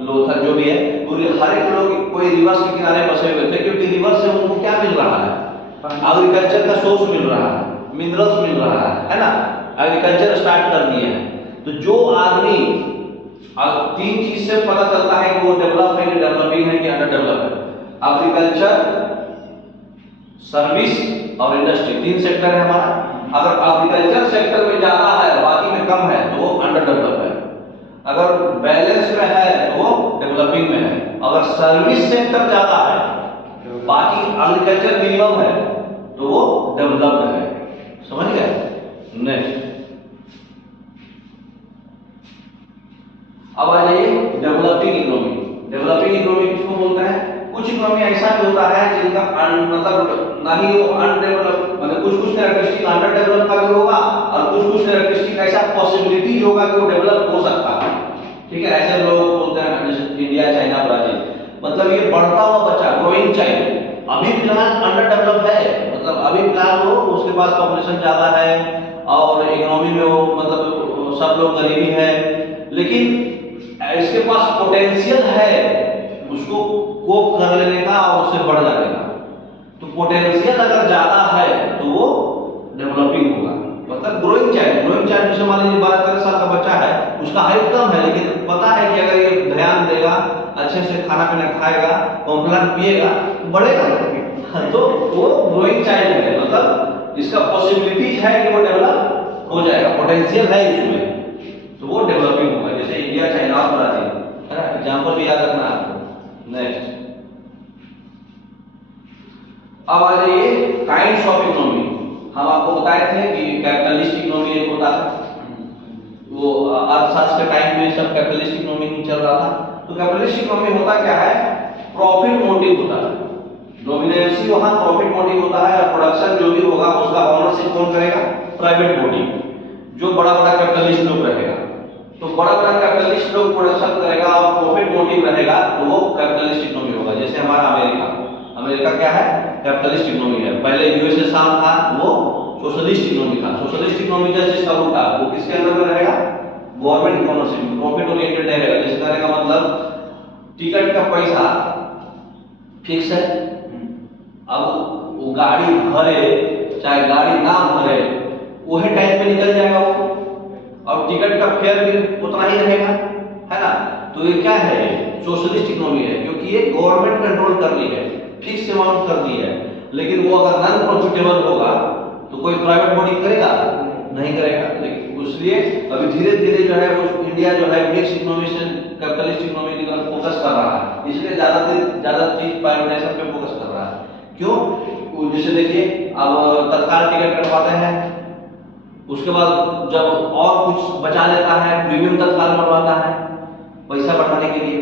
लोथल जो भी है, पूरे हर एक लोग कोई रिवर के किनारे बसे हुए थे, क्योंकि रिवर से उनको क्या मिल रहा है, एग्रीकल्चर का सोर्स मिल रहा है, मिनरल्स मिल रहा है ना, एग्रीकल्चर स्टार्ट कर दिए हैं। तो जो आदमी, तीन चीज से पता चलता है कि वो डेवलप है कि डेवलपिंग है कि अंडर डेवलप है, एग्रीकल्चर, सर्विस और इंडस्ट्री, तीन सेक्टर है हमारा। अगर एग्रीकल्चर सेक्टर में ज्यादा है बाकी में कम है तो वो अंडर डेवलप है, अगर बैलेंस में है तो वो डेवलपिंग में है, अगर सर्विस सेक्टर ज्यादा है बाकी एग्रीकल्चर मिनिमम है तो वो डेवलप्ड है, समझ गए। नेक्स्ट, अब आ जाइए डेवलपिंग इकोनॉमी। डेवलपिंग इकोनॉमी किसको बोलते हैं, कुछ इकोनॉमी ऐसा भी होता है जिनका मतलब ना ही वो अनडेवलप, मतलब कुछ कैरेक्टरिस्टिक अंडर डेवलप का भी होगा और कुछ कैरेक्टरिस्टिक ऐसा पॉसिबिलिटी होगा कि वो डेवलप हो सकता है, ठीक है। ऐसे लोग बोलते हैं जैसे इंडिया, चाइना, ब्राजील, मतलब ये बढ़ता हुआ बच्चा, ग्रोइंग चाइल्ड, अभी फिलहाल अंडर डेवलप है, मतलब अभी फिलहाल वो उसके पास पॉपुलेशन ज्यादा है और इकोनॉमी इकोनॉमी में वो मतलब सब लोग गरीबी है, लेकिन इसके पास पोटेंशियल है उसको कोप कर लेने का और उससे बढ़ जाने का। तो पोटेंशियल अगर ज्यादा है तो वो डेवलपिंग होगा, मतलब ग्रोइंग चाइल्ड जैसे मान लीजिए 12-13 साल का बच्चा है, उसका हाइट कम है लेकिन पता है कि अगर ये ध्यान देगा, अच्छे से खाना पीना खाएगा, कॉम्प्लान पिएगा तो बढ़ेगा। तो वो ग्रोइंग चाइल्ड है, मतलब इसका पॉसिबिलिटीज है कि वो डेवलप हो जाएगा, पोटेंशियल है इसमें, तो वो डेवलपिंग होगा। जैसे इंडिया, चाइना और ब्राजील है ना, एग्जांपल भी याद रखना आपको। नेक्स्ट अब आ जाइए काइंड्स ऑफ इकोनॉमी। हम आपको बताए थे कि कैपिटलिस्ट इकोनॉमी एक होता है, वो अर्थशास्त्र के टाइम में सब कैपिटलिस्ट इकोनॉमी ही चल रहा था। तो कैपिटलिस्ट इकोनॉमी होता क्या है, प्रॉफिट मोटिव होता है, डोमिनेंसी वहां प्रॉफिट मोटिव होता है, और प्रोडक्शन जो भी होगा उसका ओनरशिप कौन करेगा, प्राइवेट बॉडी, जो बड़ा बड़ा कैपिटलिस्ट लोग रहेगा। तो बड़ा बड़ा कैपिटलिस्ट लोग प्रोडक्शन करेगा और प्रॉफिट मोटिव रहेगा, तो वो कैपिटलिस्ट इकोनॉमी होगा। जैसे हमारा अमेरिका क्या है, कैपिटलिस्ट इकोनॉमी है। पहले यूएसएसआर था, वो सोशलिस्ट इकोनॉमी था। सोशलिस्ट इकोनॉमी जैसे इसका उल्टा, वो किसके अंदर में रहेगा, गवर्नमेंट ओनरशिप, प्रॉफिट ओरिएंटेड नहीं रहेगा। जैसे कहने का मतलब टिकट का पैसा फिक्स है, अब वो गाड़ी भरे चाहे गाड़ी ना भरे वही टाइम पे निकल जाएगा वो, और टिकट का फेयर भी उतना ही रहेगा, है ना। तो ये क्या है, सोशलिस्ट इकोनॉमी है, क्योंकि ये गवर्नमेंट कंट्रोल कर ली है, फिक्स अमाउंट कर दी है। लेकिन वो अगर नॉन प्रॉफिटेबल होगा तो कोई प्राइवेट बॉडी करेगा, नहीं करेगा। लेकिन इसलिए अभी धीरे धीरे जो है वो इंडिया जो है मिक्स इकोनॉमी से कैपिटलिस्ट इकोनॉमी की तरफ फोकस कर रहा है, इसलिए ज्यादा चीज प्राइवेटाइजेशन पे फोकस कर रहा है। क्यों, जैसे देखिए अब तत्काल टिकट कटवाते हैं, उसके बाद जब और कुछ बचा लेता है प्रीमियम तत्काल बनवाता है पैसा बढ़ाने के लिए,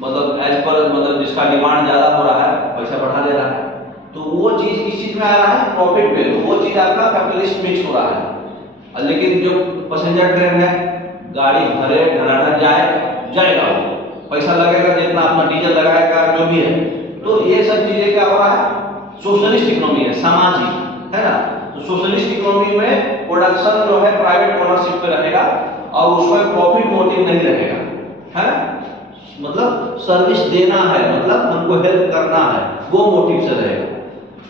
मतलब एज पर मतलब जिसका डिमांड ज्यादा हो रहा है पैसा बढ़ा दे रहा है। तो वो चीज किस चीज में आ रहा है, प्रॉफिट पे, तो वो चीज आपका कैपिटलिस्ट मिक्स हो रहा है। लेकिन जो पैसेंजर ट्रेन है, गाड़ी भरे धनाधन जाएगा, वो पैसा लगेगा जितना अपना डीजल लगाएगा जो भी है। तो ये सब चीजें क्या हो रहा है, सोशलिस्ट इकोनॉमी है, सामाजिक, है ना। तो सोशलिस्ट इकोनॉमी में प्रोडक्शन जो है प्राइवेट ओनरशिप पे रहेगा और उसमें प्रॉफिट मोटिव नहीं रहेगा, है ना। मतलब सर्विस देना है, मतलब हमको हेल्प करना है, वो मोटिव से रहेगा।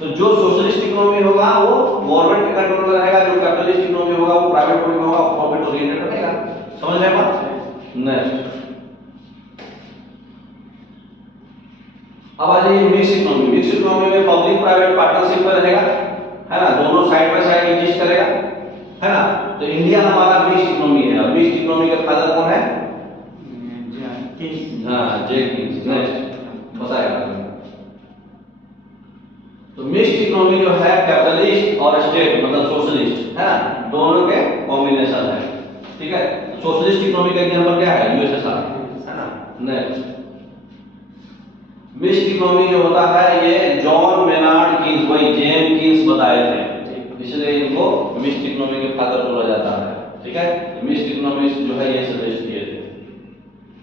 तो जो सोशलिस्ट इकोनॉमी होगा वो गवर्नमेंट के कंट्रोल में रहेगा, जो कैपिटलिस्ट इकोनॉमी होगा वो प्राइवेट में होगा, प्रॉफिट ओरिएंटेड रहेगा। समझ रहे हैं बात। नेक्स्ट अब आ जाइए मिक्स इकोनॉमी। मिक्स इकोनॉमी में पब्लिक प्राइवेट पार्टनरशिप में रहेगा, है ना, दोनों साइड बाय साइड एग्जिस्ट करेगा, है ना। तो इंडिया हमारा मिक्स इकोनॉमी है, और मिक्स इकोनॉमी का फादर कौन है, हाँ जेकिंस। नेक्स्ट बताएगा। तो मिक्स्ड इकोनॉमी जो है कैपिटलिस्ट और स्टेट मतलब सोशलिस्ट, है ना, दोनों के कॉम्बिनेशन है, ठीक है। सोशलिस्ट इकोनॉमी का एग्जांपल क्या है, यूएसएसआर, है ना। नेक्स्ट मिक्स्ड इकोनॉमी जो होता है ये जॉन मेनार्ड कीन्स, वही जेम्स कीन्स बताए थे, इसलिए इनको मिक्स्ड इकोनॉमी के फादर बोला जाता है, ठीक है। मिक्स्ड इकोनॉमी जो है ये सजेस्ट किए थे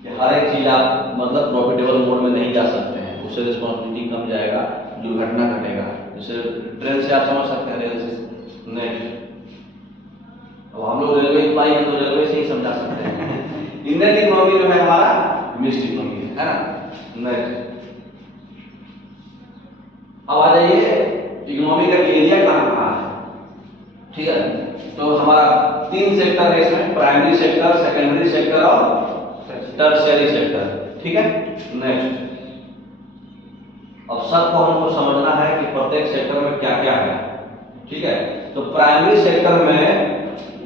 कि हर एक चीज आप मतलब प्रॉफिटेबल मोड में नहीं जा सकते हैं, उससे रिस्पांसिबिलिटी कम जाएगा, दुर्घटना घटेगा। जैसे ट्रेन से आप समझ सकते हैं, रेल से। नेक्स्ट अब हम लोग रेलवे एम्प्लॉई हैं तो रेलवे से ही समझा सकते हैं। इंडियन इकोनॉमी जो है हमारा मिक्स्ड इकोनॉमी है ना। नेक्स्ट अब आ जाइए इकोनॉमी का एरिया कहाँ है, ठीक है। तो हमारा 3 सेक्टर है इसमें, प्राइमरी सेक्टर, सेकेंडरी सेक्टर और टर्शियरी सेक्टर, ठीक है। नेक्स्ट अब सबको हमको समझना है कि प्रत्येक सेक्टर में क्या क्या है, ठीक है। तो प्राइमरी सेक्टर में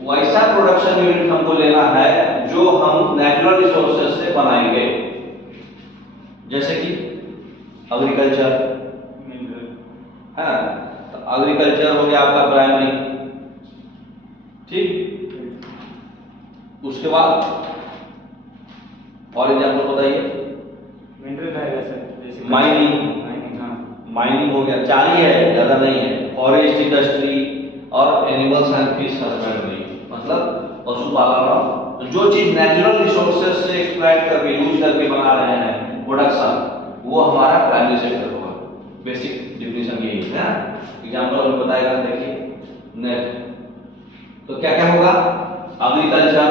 वैसा प्रोडक्शन यूनिट हमको लेना है जो हम नेचुरल रिसोर्सेज से बनाएंगे, जैसे कि एग्रीकल्चर, है ना। तो एग्रीकल्चर हो गया आपका प्राइमरी, ठीक। उसके बाद और एग्जाम्पल बताइए, माइनिंग हो गया, 4 ही है, ज्यादा नहीं है। फॉरेस्ट इंडस्ट्री और एनिमल्स एंड फिश हस्बेंड्री, मतलब पशुपालन और जो चीज नेचुरल रिसोर्सेज से एक्सट्रैक्ट करके यूज करके बना रहे हैं प्रोडक्शन, वो हमारा प्राइमरी सेक्टर होगा। बेसिक डिफिनेशन यही है ना। एग्जांपल और बताएगा, देखिए। नेक्स्ट तो क्या क्या होगा, एग्रीकल्चर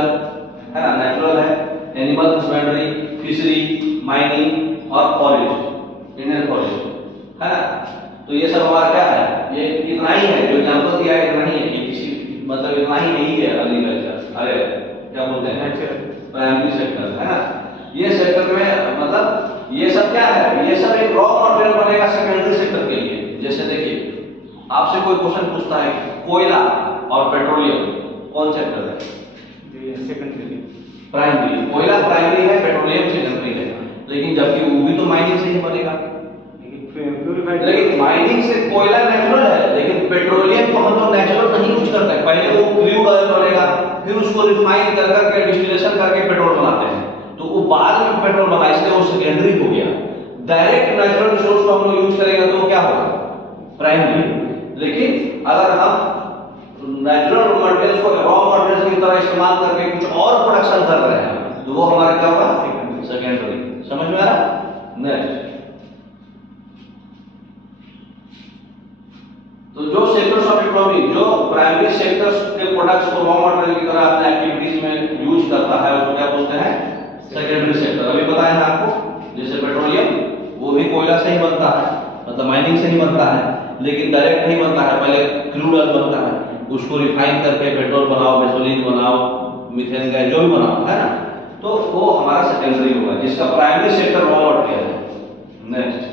है ना, नेचुरल है, एनिमल हस्बेंड्री, फिशरी, माइनिंग और फॉरेस्ट, इंडियन फॉरेस्ट है ना। तो ये सब हमारा क्या है, ये इतना ही है जो एग्जांपल दिया है, इतना ही है, ये किसी मतलब इतना ही नहीं है एग्रीकल्चर, अरे क्या बोलते हैं प्राइमरी सेक्टर है ना। ये सेक्टर में मतलब ये सब क्या है, ये सब एक रॉ मटेरियल बनेगा सेकेंडरी सेक्टर के लिए। जैसे देखिए आपसे कोई क्वेश्चन पूछता है कोयला और पेट्रोलियम कौन सेक्टर है, सेकेंडरी, प्राइमरी। कोयला प्राइमरी है, पेट्रोलियम सेकेंडरी है, लेकिन जबकि वो भी तो माइनिंग से ही बनेगा। लेकिन माइनिंग से कोयला नेचुरल है, लेकिन पेट्रोलियम को हम लोग नेचुरल नहीं यूज करते हैं। पहले वो क्रूड ऑयल बनेगा, फिर उसको रिफाइन कर करके डिस्टिलेशन करके पेट्रोल बनाते हैं, तो वो बाद में पेट्रोल बना, इसलिए वो सेकेंडरी हो गया। डायरेक्ट नेचुरल रिसोर्स को हम लोग यूज करेंगे तो क्या होगा, प्राइमरी। लेकिन अगर हम नेचुरल मटेरियल्स को रॉ मटेरियल्स की तरह इस्तेमाल करके कुछ और प्रोडक्शन कर रहे हैं तो वो हमारा क्या होगा, सेकेंडरी। समझ में आ रहा। नेक्स्ट, तो जो सेक्टर्स ऑफ इकोनॉमी जो प्राइमरी सेक्टर्स के प्रोडक्ट्स को रॉ मटेरियल की तरह अपने एक्टिविटीज में यूज करता है उसको क्या बोलते हैं, सेकेंडरी सेक्टर। अभी बताया है आपको, जैसे पेट्रोलियम वो भी कोयला से ही बनता है, मतलब माइनिंग से ही बनता है, लेकिन डायरेक्ट नहीं बनता है, पहले क्रूड ऑयल बनता है, उसको रिफाइन करके पेट्रोल बनाओ, गैसोलीन बनाओ, मीथेन गैस जो भी बनाओ है ना, तो वो हमारा सेकेंडरी होगा, जिसका प्राइमरी सेक्टर रॉ मटेरियल है। नेक्स्ट,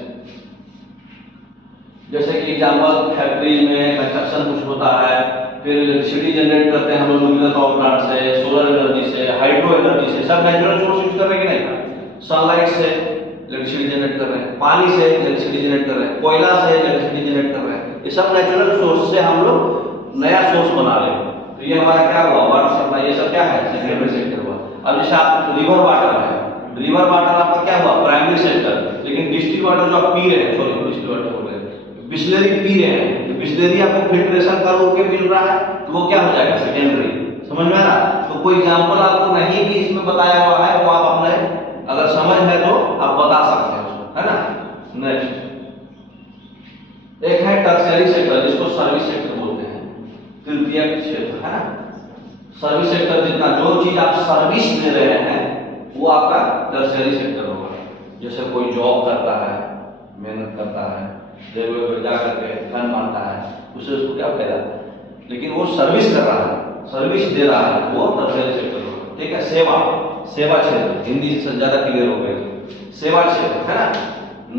जैसे कि एग्जांपल फैक्ट्रीज में कंस्ट्रक्शन कुछ होता है, फिर इलेक्ट्रिसिटी जनरेट करते हैं हम लोग न्यूक्लियर पावर प्लांट से, सोलर एनर्जी से, हाइड्रो एनर्जी से, सब नेचुरल सोर्स यूज कर रहे हैं कि नहीं। सनलाइट से इलेक्ट्रिसिटी जनरेट कर रहे हैं, पानी से इलेक्ट्रिसिटी जनरेट कर रहे हैं, कोयला से इलेक्ट्रिसिटी जनरेट कर रहे हैं, ये सब नेचुरल सोर्स से हम लोग नया सोर्स बना रहे हैं। तो ये हमारा क्या हुआ, वाटर सप्लाई, ये सब क्या है, सेकेंडरी सेक्टर हुआ। अब जैसे आप रिवर वाटर है, रिवर वाटर आपका क्या हुआ, प्राइमरी सेक्टर, लेकिन डिस्टिल वाटर जो आप पी रहे हैं, सॉरी डिस्टिल वाटर बोल रहे हैं, बिस्लरी पी रहे हैं, तो बिस्लरी आपको फिल्ट्रेशन करके मिल रहा है, तो वो क्या हो जाएगा, सेकेंडरी। समझ में आ रहा। तो कोई एग्जांपल आपको नहीं भी इसमें बताया हुआ है, वो आप अपने अगर समझ है तो आप बता सकते हैं उसको, है ना। नेक्स्ट, एक है टर्शियरी सेक्टर, जिसको सर्विस सेक्टर बोलते हैं, तृतीयक क्षेत्र है ना। सर्विस सेक्टर जितना जो चीज आप सर्विस दे रहे हैं वो आपका टर्शियरी सेक्टर होगा। जैसे कोई जॉब करता है, मेहनत करता है, रेलवे पर जा करके गन मारता है, उसे उसको क्या कहता है, लेकिन वो सर्विस कर रहा है, सर्विस दे रहा है, वो टर्शियरी सेक्टर होगा। ठीक है, सेवा, सेवा क्षेत्र, हिंदी से ज्यादा क्लियर हो गया, सेवा क्षेत्र है ना।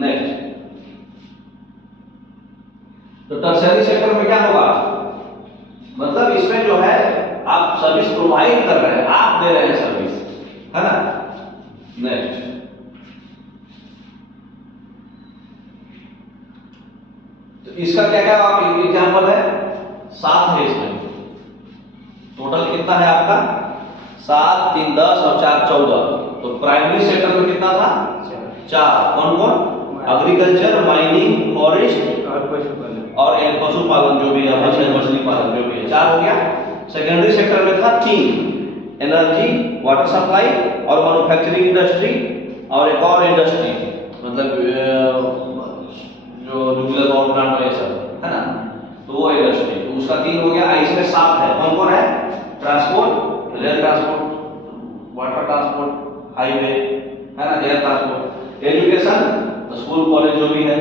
नेक्स्ट, तो टर्शियरी सेक्टर में क्या होगा, मतलब इसमें जो है आप सर्विस प्रोवाइड कर रहे हैं, आप दे रहे हैं सर्विस, है ना। नेक्स्ट, तो इसका क्या क्या एग्जांपल है, 7 है इसमें, टोटल कितना है आपका 7, 3, 10 और 4, 14। तो प्राइमरी सेक्टर में कितना था, 4। कौन कौन, एग्रीकल्चर, माइनिंग, फॉरेस्ट और पशुपालन जो भी है, मछली पालन जो भी है, 4 हो गया। सेकेंडरी सेक्टर में था 3, एनर्जी, वाटर सप्लाई और मैन्युफैक्चरिंग इंडस्ट्री, और एक और इंडस्ट्री मतलब जो न्यूक्लियर पावर प्लांट और ये सब है ना, तो वो इंडस्ट्री, तो उसका 3 हो गया। इसमें 7 है, कौन कौन है, transport, rail transport, water transport, highway है ना, air transport, education, school college जो भी है,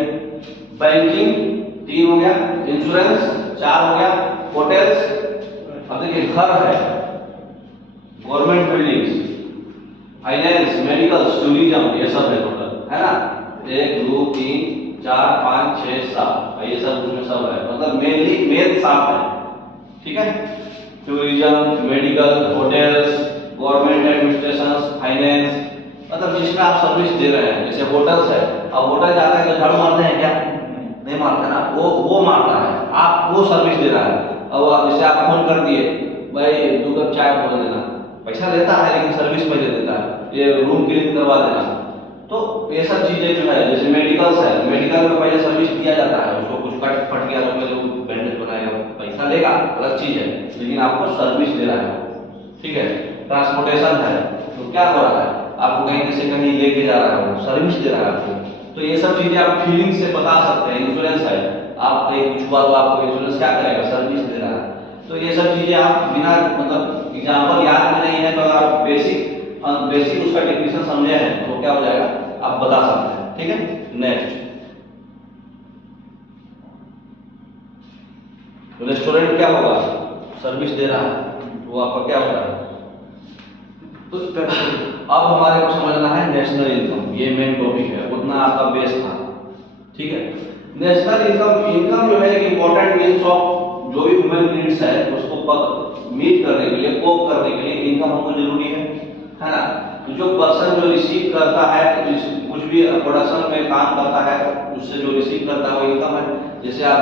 बैंकिंग 3 हो गया, इंश्योरेंस 4 हो गया, होटल्स, अब देखिए घर है, government buildings, finance, medicals, tourism, ये सब है टोटल, है ना। 1, 2, 3, 4, 5, 6, 7, ये सब उसमें सब है, मतलब मेनली मेन 7 है। ठीक है, tourism, medical, hotels, government administration, finance, मतलब जिसमें आप सर्विस दे रहे हैं। जैसे होटल्स है, अब होटल जाते हैं तो झाड़ू मारते हैं क्या, नहीं मारते ना, वो मारता है, आप वो सर्विस दे रहा है। अब जैसे आप फोन कर दिए, भाई 2 कप चाय बोल देना, पैसा लेता है लेकिन सर्विस पहले देता है, ये रूम क्लीन करवा देना, तो ये सब चीजें जो है। जैसे मेडिकल्स है, मेडिकल में पहले सर्विस दिया जाता है, उसको कुछ कट फट गया तो पहले वो बैंडेज बनाएगा, पैसा लेगा, अलग चीज है, लेकिन आपको सर्विस दे रहा है। ठीक है, ट्रांसपोर्टेशन है, तो क्या हो रहा है, आपको कहीं से कहीं लेके जा रहा है, सर्विस दे रहा है आपको, तो ये सब चीजें आप फीलिंग से बता सकते हैं। इंश्योरेंस है, आप कहीं कुछ हुआ तो आपको इंश्योरेंस क्या करेगा, सर्विस दे रहा है। तो ये सब चीजें आप बिना मतलब एग्जाम्पल याद में नहीं है तो अगर आप बेसिक उसका डेफिनेशन समझे हैं तो क्या हो जाएगा, आप बता सकते हैं। ठीक है, नेक्स्ट रेस्टोरेंट क्या होगा, सर्विस दे रहा है, वो आपका क्या होता है। तो अब हमारे को समझना है नेशनल इनकम, ये मेन टॉपिक है, उतना आपका बेस था। ठीक है, नेशनल इनकम जो है इंपॉर्टेंट मीन्स ऑफ जो भी ह्यूमन नीड्स है उसको मीट करने के लिए, कोप करने के लिए इनकम हमको जरूरी है ना। तो जो पर्सन जो रिसीव करता है कुछ भी प्रोडक्शन में काम करता है उससे जो रिसीव करता है वो इनकम है। जैसे आप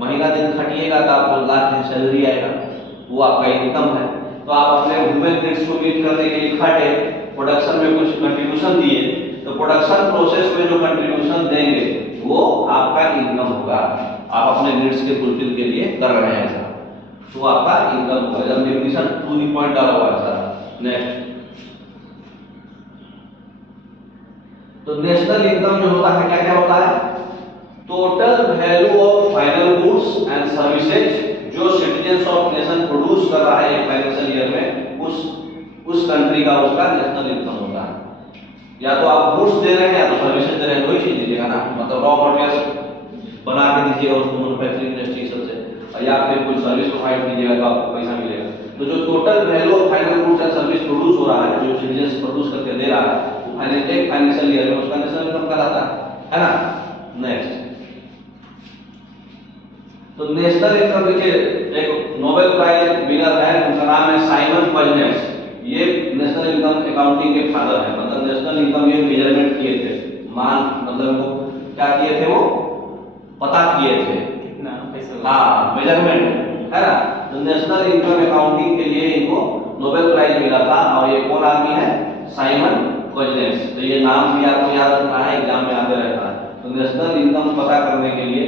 महीना दिन खटिएगा तो आपको लाख दिन सैलरी आएगा, वो आपका इनकम है। तो आप अपने ह्यूमन नीड्स को मीट करने के लिए खटे, प्रोडक्शन में कुछ कंट्रीब्यूशन दिए, तो प्रोडक्शन प्रोसेस में जो कंट्रीब्यूशन देंगे वो आपका इनकम होगा। आप अपने नीड्स के फुलफिल के लिए कर रहे हैं तो आपका इनकम होगा। जब डेफिनेशन टू दी पॉइंट डाला हुआ है सर। नेक्स्ट, तो नेशनल इनकम जो होता है क्या क्या होता है, total value of final goods and services जो सिटीजन्स ऑफ नेशन प्रोड्यूस कर रहा है एक फाइनेंशियल ईयर में, उस कंट्री का उसका नेशनल इनकम होता है। या तो आप गुड्स दे रहे हैं या तो सर्विसेज दे रहे हैं, वही चीज दीजिएगा ना, मतलब रॉ मटेरियल्स बना के दीजिएगा उसको मैन्युफैक्चरिंग इंडस्ट्री सबसे, या फिर कोई सर्विस प्रोवाइड कीजिएगा तो आपको पैसा मिलेगा। तो जो total value of final goods and service produce हो रहा है, जो सिटीजन्स प्रोड्यूस करके दे रहा है, एक फाइनेंशियल ईयर में उसका नेशनल इनकम कहलाता है ना। नेक्स्ट, तो नेशनल इनकम देखिए, एक नोबेल प्राइज विनर है, उनका नाम है साइमन पजनेस। ये नेशनल इनकम अकाउंटिंग के फादर है, मतलब नेशनल इनकम ये मेजरमेंट किए थे, मान मतलब वो क्या किए थे, वो पता किए थे कितना पैसा, हाँ मेजरमेंट है ना। तो नेशनल इनकम अकाउंटिंग के लिए इनको नोबेल प्राइज मिला था, और ये कौन आदमी है, साइमन पजनेस। तो ये नाम भी आपको याद रखना है, एग्जाम में आते रहता है। तो नेशनल इनकम पता करने के लिए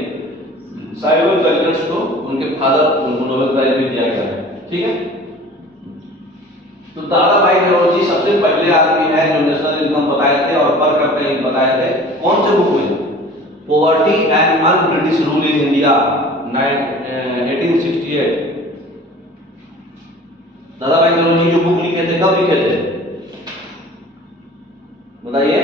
साइमन पजनेस को उनके फादर उनको नोबेल प्राइज भी दिया गया है। ठीक है, तो दादा भाई नौरोजी सबसे पहले आदमी है जो नेशनल इनकम बताए थे और पर कैपिटा बताए थे। कौन से बुक में, poverty and unBritish rule in India 1868। दादा भाई नौरोजी जो बुक लिखे थे कब लिखे थे बताइए।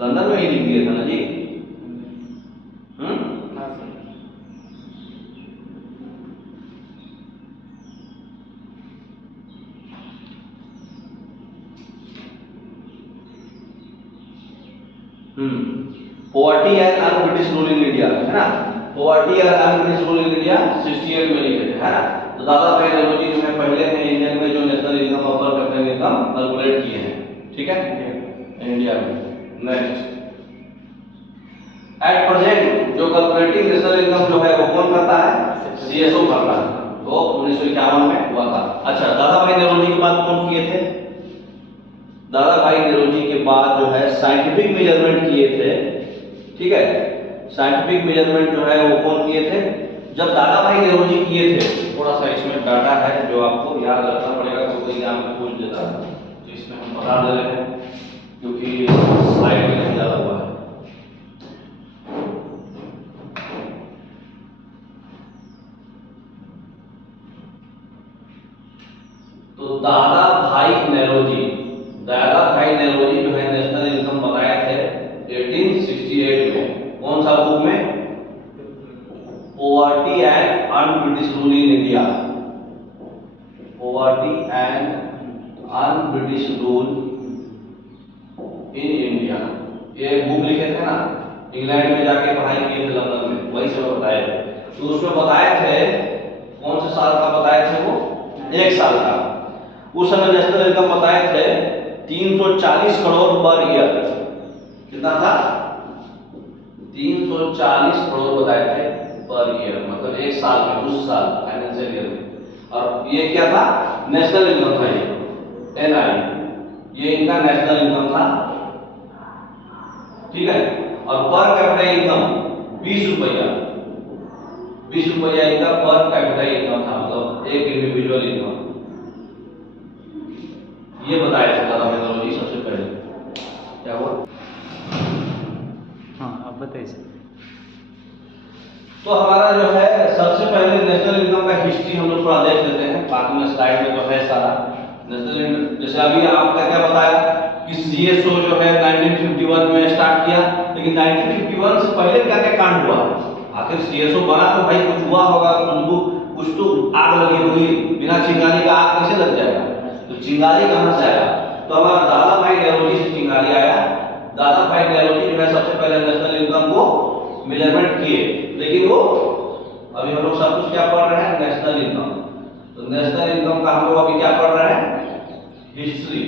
लंदन में ही लिख दिया था ना जी। Poverty and unBritish rule in India है ना, poverty and unBritish rule in India 68 में लिखे थे है ना। तो दादा भाई नौरोजी जो है पहले हैं इंडियन में जो नेशनल इनकम और पर कैपिटा इनकम कैलकुलेट किए हैं। ठीक है, इंडिया में। नेक्स्ट, एट प्रेजेंट जो कैलकुलेटिंग नेशनल इनकम जो है वो कौन करता है, सीएसओ करता है। तो 1951 में हुआ था। अच्छा, दादा भाई नौरोजी के बाद कौन किए थे, दादा भाई नौरोजी के बाद जो है साइंटिफिक मेजरमेंट किए थे। ठीक है, साइंटिफिक मेजरमेंट जो है वो कौन किए थे, जब दादा भाई नौरोजी किए थे, थोड़ा सा इसमें डाटा है जो आपको याद रखना पड़ेगा, क्योंकि एग्जाम में पूछ देता है, तो इसमें हम बता दे रहे हैं क्योंकि स्लाइड में नहीं डाला हुआ है। तो दादा भाई नौरोजी जो है नेशनल इनकम बताए थे 1868 में। कौन सा बुक में, poverty and unBritish rule in India, poverty and unBritish rule in India, ये बुक लिखे थे ना, इंग्लैंड में जाके पढ़ाई किए थे लंदन में, वही से बताए थे। तो उसमें बताए थे कौन से साल का बताए थे, वो 1 साल का। उस समय नेशनल इनकम बताए थे 340 करोड़ पर ईयर। कितना था, 340 करोड़ बताए थे पर ईयर, मतलब 1 साल में, उस साल फाइनेंशियल ईयर में। और ये क्या था, नेशनल इनकम था, ये एनआई, ये इनका नेशनल इनकम था। ठीक है, और पर कैपिटा इनकम 20 रुपया, 20 रुपया इनका पर कैपिटा इनकम था, मतलब एक इंडिविजुअल इनकम। ये बताया था दादा भाई नौरोजी सबसे पहले। क्या हुआ, हाँ आप बताइए। तो हमारा जो है सबसे पहले नेशनल इनकम का हिस्ट्री हम लोग थोड़ा देख लेते हैं, बाकी में स्लाइड में तो है सारा नेशनल इनकम। जैसे अभी आपका क्या बताया कि सीएसओ जो है 1951 में स्टार्ट किया, लेकिन 1951 से पहले क्या क्या कांड हुआ? आखिर सीएसओ बना तो भाई कुछ हुआ होगा, कुछ तो आग लगी होगी, बिना चिंगारी का आग कैसे लग जाएगा? तो चिंगारी कहाँ से आया? तो हमारा दादा भाई नेहरू से चिंगारी आया। दादा भाई नेहरू जो है सबसे पहले नेशनल इनकम को मेजरमेंट किए, लेकिन वो अभी हम लोग सब कुछ क्या पढ़ रहे हैं? National income. तो नेशनल इनकम का हम लोग अभी क्या पढ़ रहे हैं? हिस्ट्री।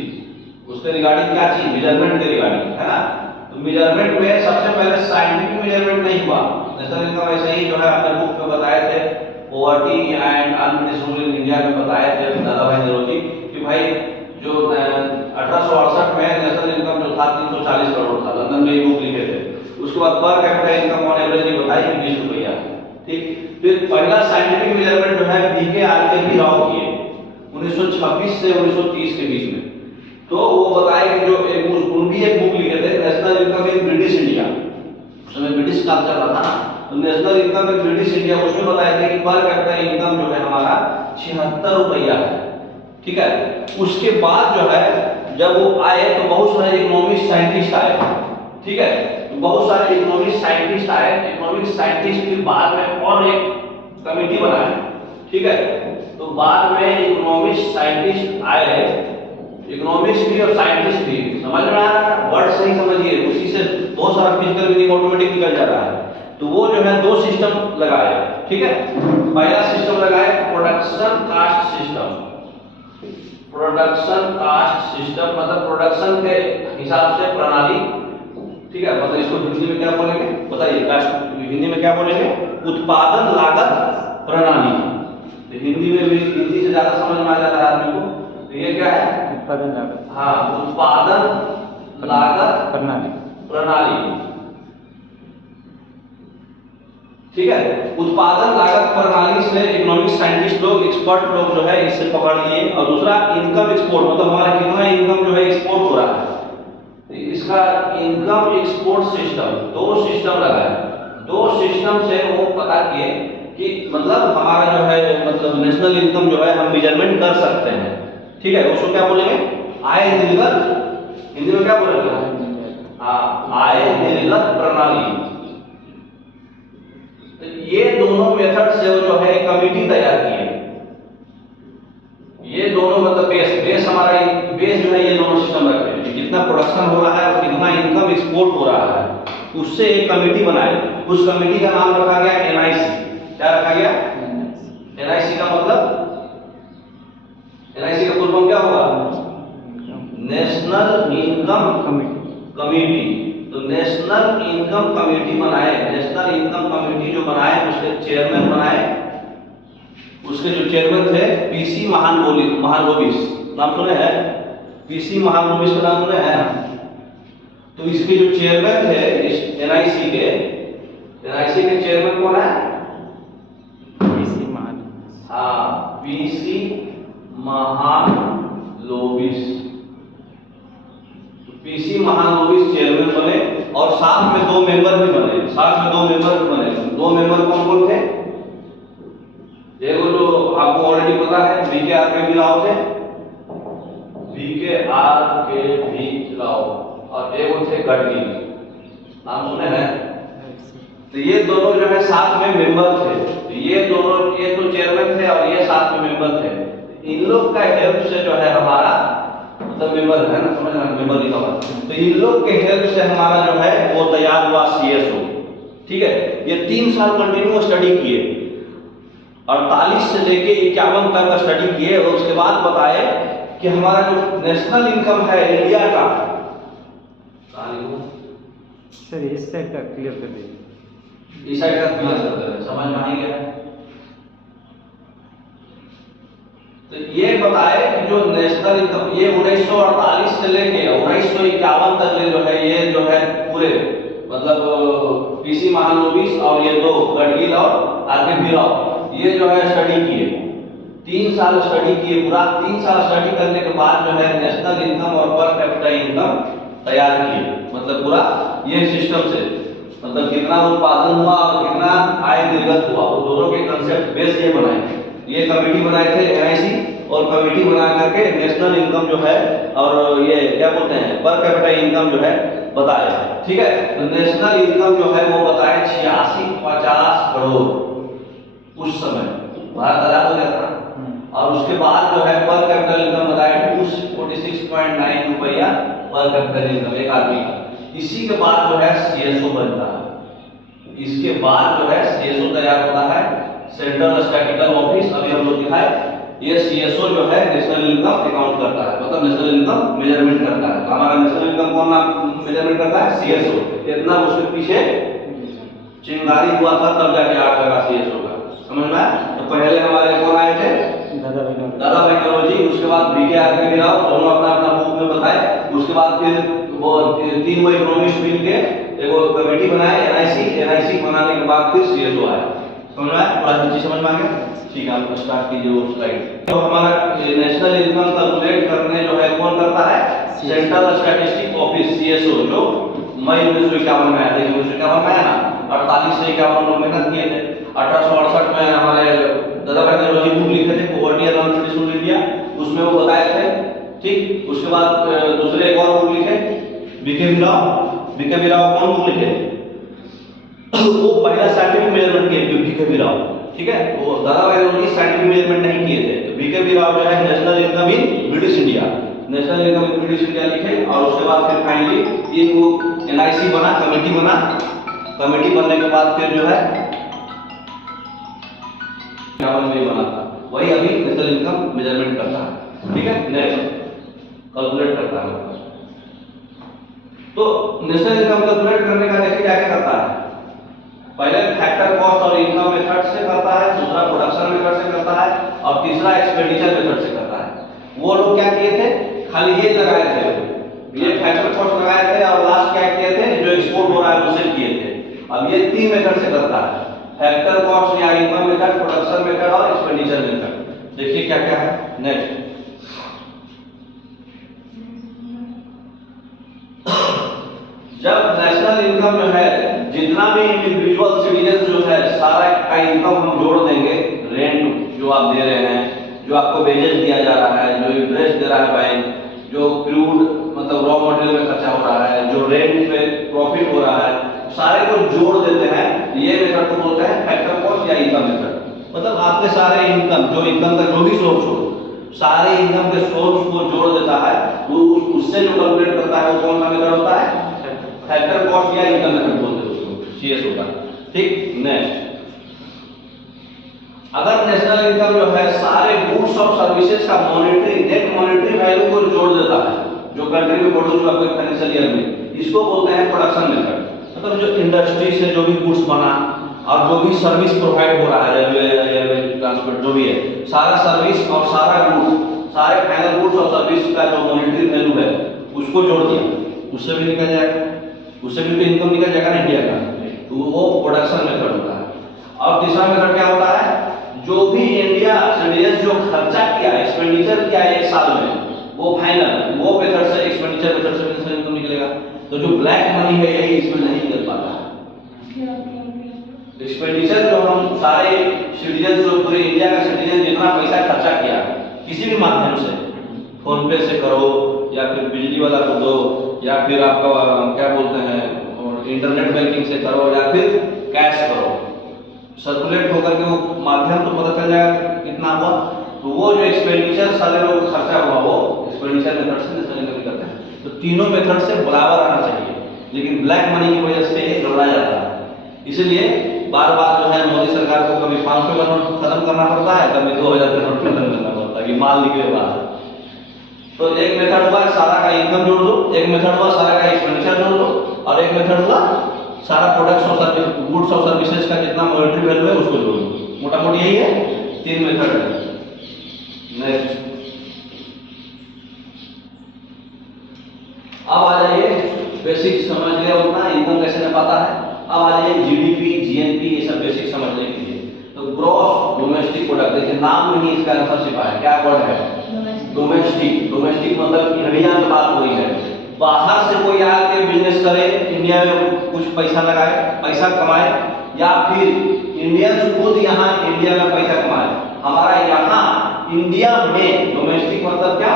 उसके रिगार्डिंग क्या चीज? मेजरमेंट के रिगार्डिंग, है ना? तो मेजरमेंट में सबसे पहले साइंटिफिक मेजरमेंट नहीं हुआ। नेशनल इनकम ऐसे ही जो है अपने बुक में बताए थे, poverty and unBritish rule in India में बताए थे दादा भाई नेहरू जी कि भाई जो 1868 में नेशनल इनकम जो था 340 करोड़ था, लंदन में ये बुक लिखे थे। उसके बाद per capita income on average बताई 20 रुपया। ठीक, फिर पहला साइंटिफिक मेजरमेंट जो है बीके आरके भी राव किए 1926 से 1930 के बीच में। तो वो बताए कि जो उनकी एक बुक लिखे थे national income in British India, उस समय ब्रिटिश काल चल रहा था ना, तो national income in British India, उसमें बताया था कि पर कैपिटा इनकम जो है हमारा 76 रुपया है। ठीक है, उसके बाद जो है जब वो आए तो बहुत सारे इकोनॉमिक्स साइंटिस्ट आए। ठीक है, तो बहुत सारे इकोनॉमिक्स साइंटिस्ट आए। इकोनॉमिक्स साइंटिस्ट के बाद में और एक कमेटी बनाए। ठीक है, तो बाद में इकोनॉमिक्स साइंटिस्ट आए, इकोनॉमिक्स भी और साइंटिस्ट भी, समझ में आ रहा है? वर्ड सही समझिए, उसी से बहुत सारा फिजिकल मीनिंग ऑटोमेटिक निकल जा रहा है। तो वो जो है दो सिस्टम लगाए। ठीक है, पहला सिस्टम लगाए production caste system. Production caste system मतलब प्रोडक्शन के हिसाब से प्रणाली। ठीक है, मतलब इसको हिंदी में क्या बोलेंगे बताइए? कास्ट हिंदी में क्या बोलेंगे? उत्पादन लागत प्रणाली। तो हिंदी में भी, हिंदी से ज्यादा समझ में आ जाता है आदमी को। तो ये क्या है? उत्पादन लागत। हाँ, उत्पादन लागत प्रणाली। ठीक है, उत्पादन लागत प्रणाली से इकोनॉमिक्स साइंटिस्ट लोग, एक्सपर्ट लोग जो है इससे पकड़ लिए। और दूसरा इनकम एक्सपोर्ट, मतलब हमारा कितना इनकम जो है एक्सपोर्ट हो रहा है, इसका इनकम एक्सपोर्ट सिस्टम। दो सिस्टम लगाए, दो सिस्टम से वो पता किए कि मतलब हमारा जो है मतलब नेशनल इनकम जो है हम मेजरमेंट कर सकते हैं। ठीक है, उसको क्या बोलेंगे? आय निर्गत। हिंदी में क्या बोलेंगे? हाँ, आय निर्गत प्रणाली। तो ये दोनों मेथड से वो जो है कमेटी तैयार की है। ये दोनों मतलब बेस हमारा बेस जो है ये दोनों सिस्टम रखे हैं, जितना प्रोडक्शन हो रहा है और कितना इनकम एक्सपोर्ट हो रहा है, उससे एक कमेटी बनाए। उस कमेटी का नाम रखा गया एनआईसी। क्या रखा गया? एनआईसी का मतलब, एनआईसी का फुल फॉर्म क्या होगा? National income committee. तो नेशनल इनकम कमेटी बनाए। नेशनल इनकम कमेटी जो बनाए उसके चेयरमैन बनाए, उसके जो चेयरमैन थे पीसी महालनोबिस, नाम सुने हैं? पीसी महालनोबिस का नाम सुने हैं? तो इसके जो चेयरमैन थे इस एनआईसी के चेयरमैन कौन है? पीसी महालनोबिस। हाँ, पीसी महालनोबिस। तो पीसी महालनोबिस चेयरमैन बने और साथ में दो मेंबर भी बने। दो मेंबर कौन कौन थे? देखो जो आपको ऑलरेडी पता है बीके आर के भी राव थे, और एक थे गढ़वी, नाम सुने हैं? तो ये दोनों जो है साथ में मेंबर थे। तो ये दोनों, ये तो चेयरमैन थे और ये साथ में मेंबर थे। इन लोग का हेल्प से जो है हमारा मतलब मेंबर है ना, समझ में? मेंबर लिखा हुआ। तो इन लोग के हेल्प से हमारा जो है वो तैयार हुआ सीएसओ। ठीक है, ये 3 साल कंटिन्यू स्टडी किए, 48 से लेके 51 तक स्टडी किए और उसके बाद बताए कि हमारा जो नेशनल इनकम है इंडिया का, सर इस साइड का क्लियर कर दीजिए। इस साइड का क्लियर कर दे रहे, समझ में आ गया? तो ये बताए कि जो नेशनल इनकम ये 1948 से लेके 1951 तक ले जो है ये जो है पूरे मतलब पीसी महालनोबिस और ये दो गढ़गिल और आरके भी राव, ये जो है स्टडी किए। 3 साल स्टडी किए, पूरा 3 साल स्टडी करने के बाद जो है नेशनल इनकम और पर कैपिटा इनकम तैयार किए, मतलब पूरा ये सिस्टम से। मतलब कितना उत्पादन हुआ और कितना आय निर्गत हुआ, वो दोनों के कंसेप्ट बेस ये बनाए। ये कमेटी बनाए थे एनआईसी, और कमेटी बना करके नेशनल इनकम जो है और ये क्या बोलते हैं पर कैपिटा इनकम जो है बताया। ठीक है, तो नेशनल इनकम जो है वो बताए 8650 करोड़ उस समय, भारत आजाद हो गया था। और उसके बाद जो है पर कैपिटल इनकम बताया 46.9 रुपया पर कैपिटल इनकम एक आदमी का। इसी के बाद जो है सीएसओ बनता है, इसके बाद जो है सीएसओ तैयार होता है, सेंट्रल स्टैटिस्टिकल ऑफिस। अभी हम लोग दिखाए ये सीएसओ जो है नेशनल इनकम अकाउंट करता है, मतलब नेशनल इनकम मेजरमेंट करता है। तो हमारा नेशनल इनकम कौन मेजरमेंट करता है? सीएसओ। इतना उसके पीछे चिंगारी हुआ था तब जाके आठ लगा सीएसओ का, समझ में आया? तो पहले हमारे कौन आए थे? दादा भाई नौरोजी। उसके बाद बीके आरके राव, दोनों अपना अपना बुक में बताए। उसके बाद फिर वो तीन इकोनॉमिस्ट मिल के एक कमेटी बनाए एनआईसी बनाने के बाद फिर सीएसओ आया। समझ में आया? पूरा चीज समझ में आ गया? ठीक है, आप स्टार्ट कीजिए वो स्लाइड। तो हमारा नेशनल इनकम कैलकुलेट करने जो है कौन करता है? सेंट्रल स्टैटिस्टिक ऑफिस सीएसओ, जो मई 1951 में आया। देखिए 1951 में आया ना, 48 से 51 लोग मेहनत किए थे। 1868 में हमारे दादा भाई नौरोजी बुक लिखे थे पॉवर्टी एंड नॉन इंडिया, उसमें वो बताए थे। ठीक, उसके बाद दूसरे एक और बुक लिखे बीके राव कौन बुक लिखे? वो पहला साइंटिफिक मेजरमेंट किए बीके राव। ठीक है, वो दादा भाई नौरोजी साइंटिफिक मेजरमेंट नहीं किए थे। तो बीके राव जो है national income in British India, national income in British India लिखे। और उसके बाद फिर फाइनली ये वो एनआईसी बना, कमेटी बना। कमेटी बनने के बाद फिर जो है में बना था, वही अभी नेशनल इनकम मेजरमेंट करता है। ठीक है, नेक्स्ट कैलकुलेट करता है। तो नेशनल इनकम कैलकुलेट करने का देखिए क्या क्या करता है। पहले फैक्टर कॉस्ट और इनकम मेथड से करता है, दूसरा प्रोडक्शन मेथड से करता है, और तीसरा एक्सपेंडिचर मेथड से करता है। वो लोग क्या किए थे? खाली ये लगाए थे, ये फैक्टर कॉस्ट लगाए थे, और लास्ट क्या किए थे? जो एक्सपोर्ट हो रहा है उसे किए थे। अब ये तीन मेथड से करता है, फैक्टर कॉस्ट या इनकम मेथड, प्रोडक्शन मेथड और एक्सपेंडिचर मेथड। देखिए क्या क्या है। नेक्स्ट, जब नेशनल इनकम जो है जितना भी इंडिविजुअल सिटीजन जो है सारा का इनकम हम जोड़ देंगे, रेंट जो आप दे रहे हैं, जो आपको वेजेस दिया जा रहा है, जो इंटरेस्ट दे रहा है बैंक, जो क्रूड मतलब रॉ मटेरियल में खर्चा हो रहा है, जो रेंट पे प्रॉफिट हो रहा है, सारे को जोड़ देते हैं। ये मेथड को बोलते हैं फैक्टर कॉस्ट या इनकम मेथड। मतलब आपके सारे इनकम, जो इनकम का जो भी सोर्स हो, सारे इनकम के सोर्स को जोड़ देता है। वो उससे जो कैलकुलेट करता है वो कौन सा मेथड होता है? फैक्टर कॉस्ट या इनकम मेथड बोलते हैं उसको, सीएस होता है। ठीक, नेक्स्ट, अगर नेशनल इनकम जो है सारे गुड्स और सर्विसेज का मॉनेटरी नेट मॉनेटरी वैल्यू को जोड़ देता है, जो कंट्री में प्रोड्यूस हुआ कोई फाइनेंशियल ईयर में, इसको बोलते हैं प्रोडक्शन मेथड। मतलब जो इंडस्ट्री से जो भी गुड्स बना और जो भी सर्विस प्रोवाइड हो रहा है, रेलवे ट्रांसपोर्ट जो भी है, सारा सर्विस और सारा गुड्स, सारे फाइनल गुड्स और सर्विस का जो मॉनेटरी वैल्यू है उसको जोड़ दिया, उससे भी निकल जाएगा, उससे भी तो इनकम निकल जाएगा ना इंडिया का। तो वो प्रोडक्शन मेथड होता है। और तीसरा मेथड क्या होता है? जो भी इंडिया सिटीजन जो खर्चा किया, एक्सपेंडिचर किया एक साल में, वो फाइनल वो मेथड से एक्सपेंडिचर मेथड से नेशनल इनकम निकलेगा। तो जो ब्लैक मनी है यही इसमें नहीं निकल पाता है। एक्सपेंडिचर जो हम सारे सिटीजन जो पूरे इंडिया का सिटीजन जितना पैसा खर्चा किया किसी भी माध्यम से, फोन पे से करो या फिर बिजली वाला को दो या फिर आपका क्या बोलते हैं इंटरनेट बैंकिंग से करो या फिर कैश करो, सर्कुलेट होकर के वो माध्यम तो पता चल जाएगा कितना हुआ। तो वो जो एक्सपेंडिचर सारे लोगों का खर्चा हुआ वो एक्सपेंडिचर मेथड से नेशनल इनकम करते हैं। तो तीनों मेथड से बराबर आना चाहिए, लेकिन ब्लैक मनी की वजह से ये गड़बड़ा जाता है। इसलिए बार बार जो है मोदी सरकार को कभी 500 का नोट खत्म करना पड़ता है, कभी 2000 का नोट खत्म करना पड़ता है कि माल निकले बाहर। तो एक मेथड हुआ सारा का इनकम जोड़ दो, एक मेथड हुआ सारा का एक्सपेंडिचर जोड़ दो, और एक मेथड हुआ सारा प्रोडक्ट्स और सर्विस गुड्स और सर्विसेज का जितना मॉनेटरी वैल्यू है उसको जोड़ दो। मोटा मोटी यही है, तीन मेथड है। नेक्स्ट, अब आ जाइए बेसिक समझ लिया उतना इनकम कैसे निकालता है। अब आ जाइए जीडीपी, जीएनपी, ये सब बेसिक समझने के लिए। तो ग्रॉस डोमेस्टिक प्रोडक्ट, देखिए नाम में ही इसका आंसर छिपा है, क्या वर्ड है? डोमेस्टिक। डोमेस्टिक मतलब इंडिया में बात हो रही है, बाहर से कोई आके बिजनेस करे, इंडिया में कुछ पैसा लगाए, पैसा कमाए, या फिर इंडियंस खुद यहाँ इंडिया में पैसा कमाए। हमारा यहाँ इंडिया में डोमेस्टिक मतलब क्या,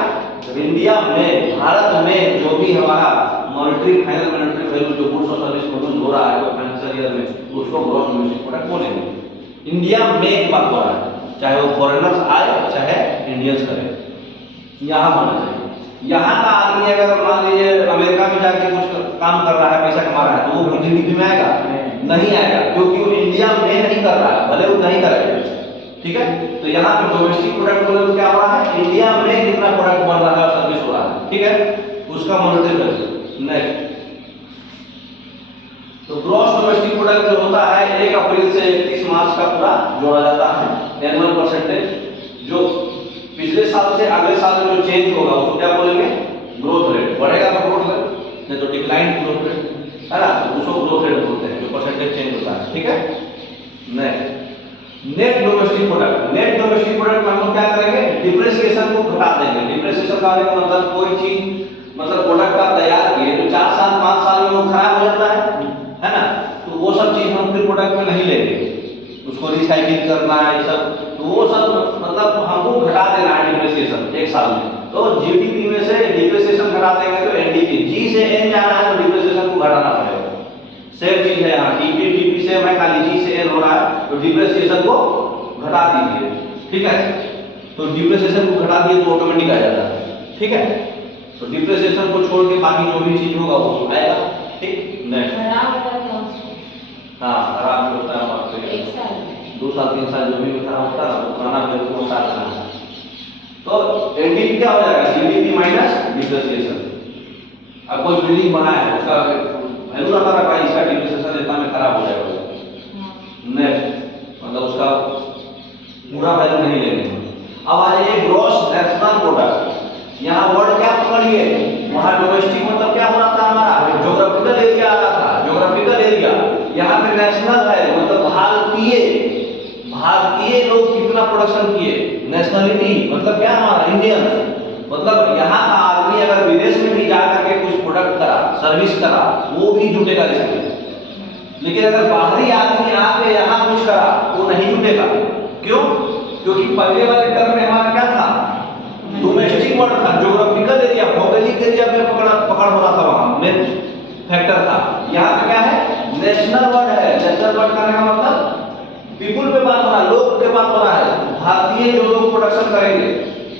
इंडिया में भारत में जो भी हमारा मॉनेटरी फाइनल मॉनेटरी वैल्यू जो गुड्स और सर्विस प्रोड्यूस हो रहा है जो फाइनेंशियल ईयर में, उसको ग्रॉस डोमेस्टिक प्रोडक्ट बोलेंगे। इंडिया में की बात हो रहा है, चाहे वो फॉरेनर्स आए चाहे इंडियंस करे, यहाँ होना चाहिए। यहाँ का आदमी अगर मान लीजिए अमेरिका में जाके कुछ काम कर रहा है, पैसा कमा रहा है, तो वो जीडीपी में आएगा? नहीं आएगा, क्योंकि वो इंडिया में नहीं कर रहा है, भले वो नहीं करेगा। ठीक है, तो यहाँ पे डोमेस्टिक प्रोडक्ट बोले तो क्या हो रहा है, इंडिया में कितना प्रोडक्ट बन रहा है और सर्विस हो रहा है। ठीक है, उसका मॉनेटरी वैल्यू। नेक्स्ट, तो ग्रॉस डोमेस्टिक प्रोडक्ट जो होता है 1 अप्रैल से 31 मार्च का पूरा जोड़ा जाता है, एनुअल परसेंटेज। जो पिछले साल से अगले साल में जो चेंज होगा उसको क्या बोलेंगे, ग्रोथ रेट। बढ़ेगा तो ग्रोथ रेट, नहीं तो डिक्लाइन ग्रोथ रेट, है ना, तो उसको ग्रोथ रेट बोलते हैं, जो परसेंटेज चेंज होता है। ठीक है, next, net domestic product. Net domestic product में हम लोग क्या करेंगे, डिप्रिसिएशन को घटा देंगे। डिप्रिसिएशन का मतलब कोई चीज मतलब प्रोडक्ट आप तैयार किए तो 4 साल 5 साल में वो खराब हो जाता है ना, तो वो सब चीज हम फिर प्रोडक्ट में नहीं लेंगे, उसको रिसाइकिल करना है सब, तो वो सब मतलब हमको घटा देना है डिप्रिसिएशन 1 साल में। तो जीडीपी में से डिप्रिसिएशन घटा देंगे तो एनडीपी, जी से एन जाना है तो डिप्रिसिएशन को घटाना पड़ेगा। सेम चीज है यहाँ, डीपी से मैं खाली जी से एन हो रहा है तो डिप्रिसिएशन को घटा दीजिए। ठीक है, तो डिप्रिसिएशन को घटा दिए तो ऑटोमेटिक आ जाता है। ठीक है, तो डिप्रिसिएशन को छोड़ के बाकी जो भी चीज होगा वो आएगा। ठीक, नेक्स्ट, हाँ खराब होता है आपको 2 साल 3 साल जो भी खराब होता है तो पुराना वैल्यू को हटा देना है। तो एनडीपी क्या हो जाएगा, जीडीपी माइनस डिप्रिसिएशन। अब कोई बिल्डिंग बना है उसका वैल्यू रखा रखा है, इसका डिप्रिसिएशन इतना में खराब हो जाएगा। नेक्स्ट, मतलब उसका पूरा वैल्यू नहीं लेंगे। अब आ जाइए ग्रॉस नेशनल प्रोडक्ट। यहाँ वर्ड क्या पकड़िए, वहाँ डोमेस्टिक मतलब क्या हो रहा था हमारा, ज्योग्राफिकल एरिया आ रहा था, ज्योग्राफिकल एरिया। यहाँ पे नेशनल है मतलब भारतीय लोग कितना प्रोडक्शन किए, नेशनलिटी मतलब क्या हमारा इंडियन, मतलब यहाँ का आदमी अगर विदेश में भी जाकर के कुछ प्रोडक्ट करा, सर्विस करा, वो भी जुटेगा इसमें। लेकिन अगर बाहरी आदमी आके यहाँ कुछ करा वो नहीं जुटेगा। क्यों? क्योंकि पहले वाले टर्म में हमारा क्या था, डोमेस्टिक वर्ड था, ज्योग्राफिकल एरिया, भौगोलिक एरिया में पकड़ हो रहा था, वहां मेन फैक्टर था। यहाँ पे क्या है, नेशनल वर्ड है। नेशनल वर्ड करने का मतलब पीपुल पे बात हो रहा है, लोग पे बात हो रहा है। भारतीय जो लोग प्रोडक्शन करेंगे,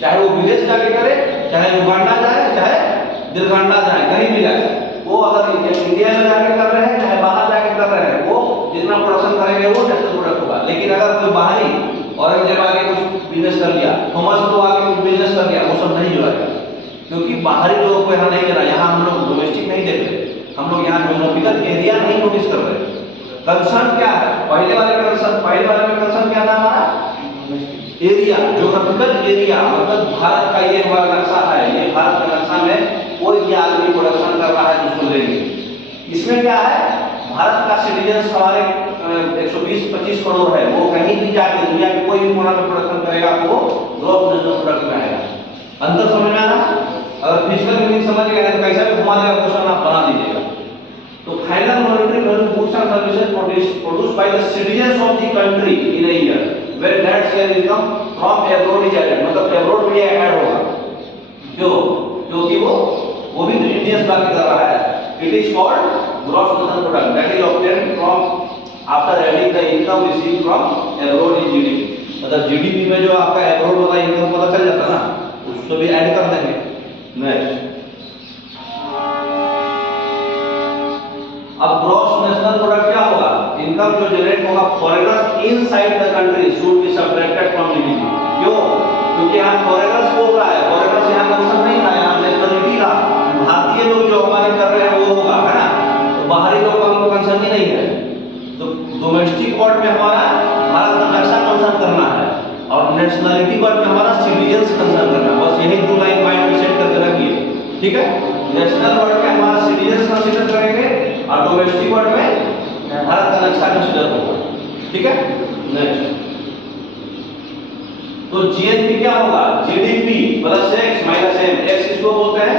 चाहे वो विदेश जाके करे, चाहे युगांडा जाए, चाहे दिलगांडा जाए, कहीं भी जाए, वो अगर इंडिया में जाके कर रहे हैं चाहे बाहर जाके कर रहे हैं, वो जितना प्रोडक्शन करेंगे वो नेशनल प्रोडक्ट होगा। लेकिन अगर कोई बाहरी औरंगजेब आके कुछ बिजनेस कर लिया, थॉमस तो आके कुछ बिजनेस कर लिया, वो सब नहीं जुड़ेगा, क्योंकि बाहरी लोगों को यहाँ नहीं देना। यहाँ हम लोग डोमेस्टिक नहीं देख रहे, हम लोग यहाँ ज्योग्राफिकल एरिया नहीं नोटिस कर रहे। कंसर्न क्या है, पहले वाले में कंसर्न क्या था हमारा, एरिया, ज्योग्राफिकल एरिया, मतलब भारत का ये हमारा नक्शा है, ये भारत का नक्शा में कोई भी आदमी प्रोडक्शन कर रहा है उसको लेंगे। इसमें क्या है, भारत का सिटीजन हमारे 120-25 करोड़ है, वो कहीं भी जाके दुनिया के कोई भी कोना में प्रोडक्शन करेगा तो वो ग्रॉस नेशनल प्रोडक्ट में आएगा। अंतर समझ में आना? अगर फिजिकल मीनिंग समझ गए तो कैसा भी घुमा देगा क्वेश्चन आप बना दीजिएगा। तो final monetary value goods and services produced by the citizens of the country in a year where that share income from abroad is added, मतलब अब्रॉड में ऐड होगा। क्यों? क्योंकि वो भी तो इंडियंस बात कर रहा है। It is called gross national product that is obtained from after adding the income received from abroad in GDP. मतलब जीडीपी में जो आपका अब्रॉड वाला इनकम पता चल जाता है ना, उसको भी ऐड कर देंगे। नेक्स्ट, अब ग्रॉस नेशनल प्रोडक्ट क्या होगा, इनकम जो जनरेट होगा foreigners inside the country should be subtracted from GDP. क्यों? क्योंकि यहाँ फॉरेनर्स बोल रहा है, फॉरेनर्स यहाँ कंसर्न नहीं था, यहाँ नेशनलिटी था, भारतीय लोग जो हमारे कर रहे हैं वो होगा, है ना, तो बाहरी लोग का हमको कंसर्न ही नहीं है। तो डोमेस्टिक वर्ड में हमारा भारत का नक्शा कंसर्न करना है और नेशनलिटी वर्ड में हमारा सिटीजंस कंसर्न करना है। बस यही 2 लाइन माइंड में सेट करके रखिए। ठीक है, नेशनल वर्ड में हमारा सिटीजंस कंसीडर करेंगे और डोमेस्टिक वर्ड में भारत का नक्शा कंसीडर होगा। ठीक है, नेक्स्ट, तो जीएनपी क्या होगा, GDP plus x minus m. X किसको बोलते हैं,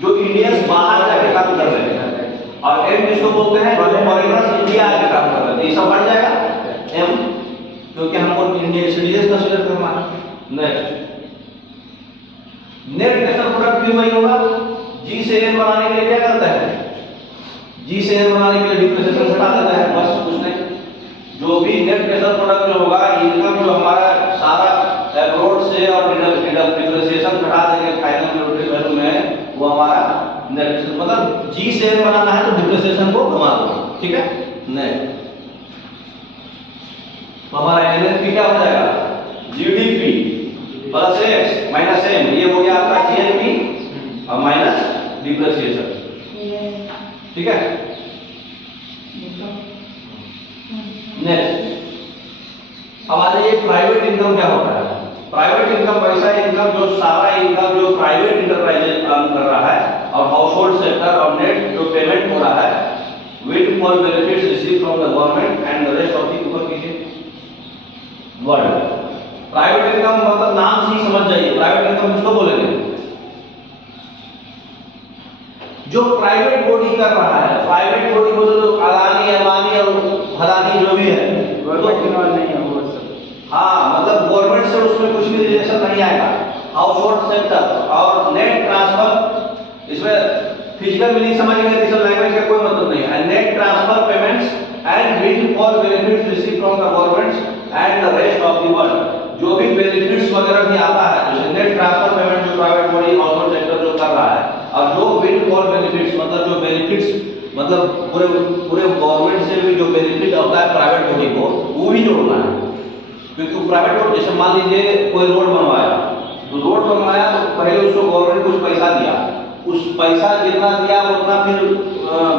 जो इंडिया बाहर जाके काम कर रहे हैं, और एम किसको बोलते हैं, फॉरेनर्स इंडिया आके काम कर रहे हैं। ये सब बढ़ जाएगा एम, क्योंकि हमको इंडियन सिटीजन कंसीडर करना है। नेक्स्ट, नेट नेशनल प्रोडक्ट भी वही होगा। जी से एन बनाने के लिए क्या करता है, जी से एन बनाने के लिए डिप्रिसिएशन घटा देता है, बस कुछ नहीं। जो भी नेट नेशनल प्रोडक्ट जो होगा, इनकम जो हमारा सारा एब्रोड से और डिप्रिसिएशन घटा देंगे फाइनल वैल्यू में, वो हमारा नेट, मतलब जी से एन बनाना है तो डिप्रिसिएशन को घटा दो, ठीक है। नेट तो हमारा एनएनपी क्या हो जाएगा, GDP plus x minus m, ये हो गया आपका जीएनपी और माइनस डिप्रिसिएशन, ठीक है। नेक्स्ट, अब आ जाइए प्राइवेट इनकम क्या होता है। प्राइवेट इनकम वैसा इनकम जो सारा इनकम जो प्राइवेट इंटरप्राइजेज काम कर रहा है और हाउस होल्ड सेक्टर और नेट जो पेमेंट हो रहा है with for benefits receive from the government and the rest of the ऊपर कीजिए वर्ल्ड। प्राइवेट इनकम मतलब नाम से ही समझ जाइए, प्राइवेट इनकम किसको बोलेंगे, जो प्राइवेट बॉडी कर रहा है। प्राइवेट बॉडी बोले तो अदानी अंबानी और फलानी जो भी है, गवर्नमेंट इन्वॉल्व नहीं है वो सब। हाँ, मतलब गवर्नमेंट से उसमें कुछ भी रिलेशन नहीं आएगा। हाउस होल्ड सेक्टर और नेट ट्रांसफर, इसमें फिजिकल मीनिंग समझेंगे तो इस लैंग्वेज का कोई मतलब नहीं है। Net transfer payments and with for benefits receive from the government and the rest of the world. जो भी बेनिफिट्स वगैरह भी आता है, जैसे नेट ट्रांसफर पेमेंट जो private body house hold sector जो कर रहा है, और जो विद फॉर बेनिफिट्स मतलब जो बेनिफिट्स मतलब पूरे गवर्नमेंट से भी जो बेनिफिट होता है प्राइवेट बॉडी को, वो भी जोड़ना है। क्योंकि प्राइवेट बॉडी, जैसे मान लीजिए कोई रोड बनवाया, तो रोड बनवाया तो पहले उसको गवर्नमेंट कुछ पैसा दिया, उस पैसा जितना दिया उतना फिर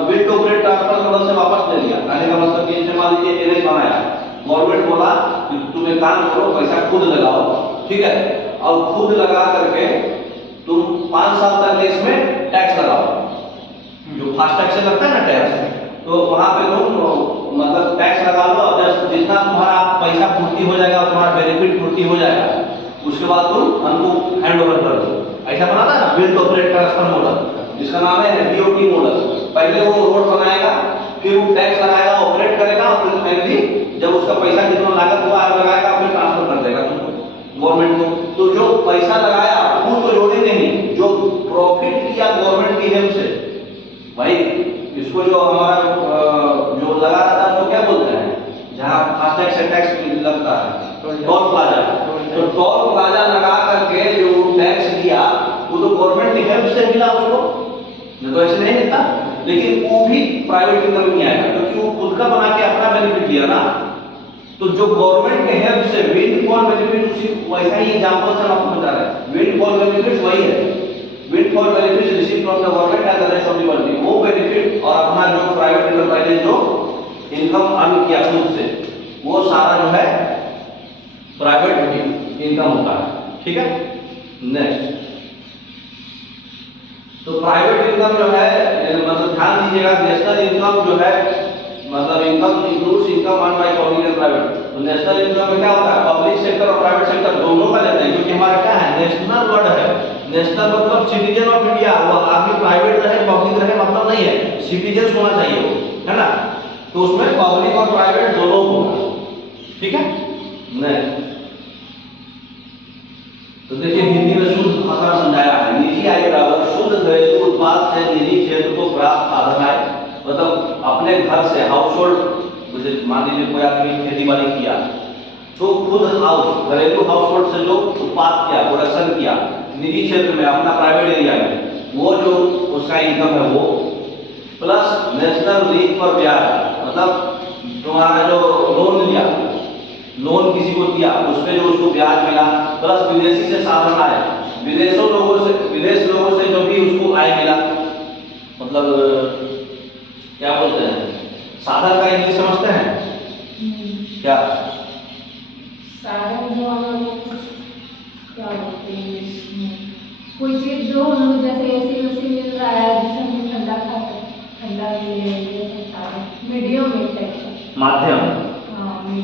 build to operate transfer model से वापस ले लिया। कहने का मतलब कि जैसे मान लीजिए एनएच बनाया, गवर्नमेंट बोला कि तुम एक काम करो, पैसा खुद लगाओ, ठीक है, और खुद लगा करके तुम 5 साल तक इसमें टैक्स लगाओ, जो फास्ट टैक्स से लगता है ना टैक्स, तो वहां पे तुम मतलब टैक्स लगा दो, और जितना तुम्हारा पैसा पूर्ति हो जाएगा, तुम्हारा बेनिफिट पूर्ति हो जाएगा, उसके बाद तुम हमको हैंड ओवर कर दो। ऐसा बनाता है ना build to operate transfer model, जिसका नाम है बीओटी मॉडल। पहले वो रोड बनाएगा, फिर वो टैक्स लगाएगा, ऑपरेट करेगा, और फिर फाइनली जब उसका पैसा जितना लागत हुआ है लगाएगा, फिर ट्रांसफर कर देगा गवर्नमेंट को। तो जो पैसा लगाया वो तो जोड़े नहीं, जो प्रॉफिट किया गवर्नमेंट की हेल्प से, भाई इसको जो हमारा जो लगा रहता है उसको क्या बोलते हैं, जहाँ फास्टैग से टैक्स लगता है, टोल प्लाजा। तो टोल प्लाजा लगा करके जो टैक्स दिया वो तो गवर्नमेंट की हेल्प से मिला उसको, नहीं तो ऐसे नहीं मिलता। लेकिन वो भी प्राइवेट इनकम नहीं आएगा, क्योंकि वो खुद का बना के अपना बेनिफिट लिया ना। तो जो गवर्नमेंट के हेल्प से विंड फॉल बेनिफिट, उसी वैसा ही एग्जांपल से हम आपको बता रहे हैं। विंड फॉल बेनिफिट्स वही है, wind fall benefits receive from the government and the rest of the world. वो बेनिफिट और अपना जो प्राइवेट एंटरप्राइजेज जो इनकम अर्न किया खुद से, वो सारा जो है प्राइवेट इनकम होता है, ठीक है। नेक्स्ट, तो प्राइवेट इनकम जो है मतलब ध्यान दीजिएगा, नेशनल इनकम जो है मतलब income includes income earn by public and private. तो नेशनल इनकम में क्या होता है, पब्लिक सेक्टर और प्राइवेट सेक्टर दोनों का लेते हैं, क्योंकि हमारा क्या है नेशनल वर्ड है। नेशनल मतलब सिटीजन ऑफ इंडिया, वो आदमी प्राइवेट रहे पब्लिक रहे मतलब नहीं है, सिटीजन होना चाहिए वो, है ना। तो उसमें पब्लिक और प्राइवेट दोनों होगा, ठीक है। नेक्स्ट, तो देखिए हिंदी में शुद्ध भाषा समझाया है। निजी आय बराबर शुद्ध घरेलू उत्पाद से निजी क्षेत्र को प्राप्त साधन आय, मतलब अपने घर से हाउस होल्ड, जैसे मान लीजिए कोई आदमी खेती बाड़ी किया, तो खुद हाउस घरेलू हाउस होल्ड से जो उत्पाद किया, प्रोडक्शन किया निजी क्षेत्र में अपना प्राइवेट एरिया में, वो जो उसका इनकम है वो, प्लस नेशनल लीज पर ब्याज, मतलब तुम्हारा जो लोन लिया, लोन किसी को दिया उस पे जो उसको ब्याज मिला, प्लस विदेशी से साधन आया, विदेश लोगों से जो भी उसको आय मिला, मतलब क्या बोलते हैं साधन का इंग्लिश समझते हैं क्या? साधन जो हम लोग क्या बोलते हैं, कोई चीज जो हम लोग जैसे ऐसी वैसी मिल रहा है जिससे हम ठंडा खा सकते, ठंडा ये सब साधन मीडियम में टाइप माध्यम,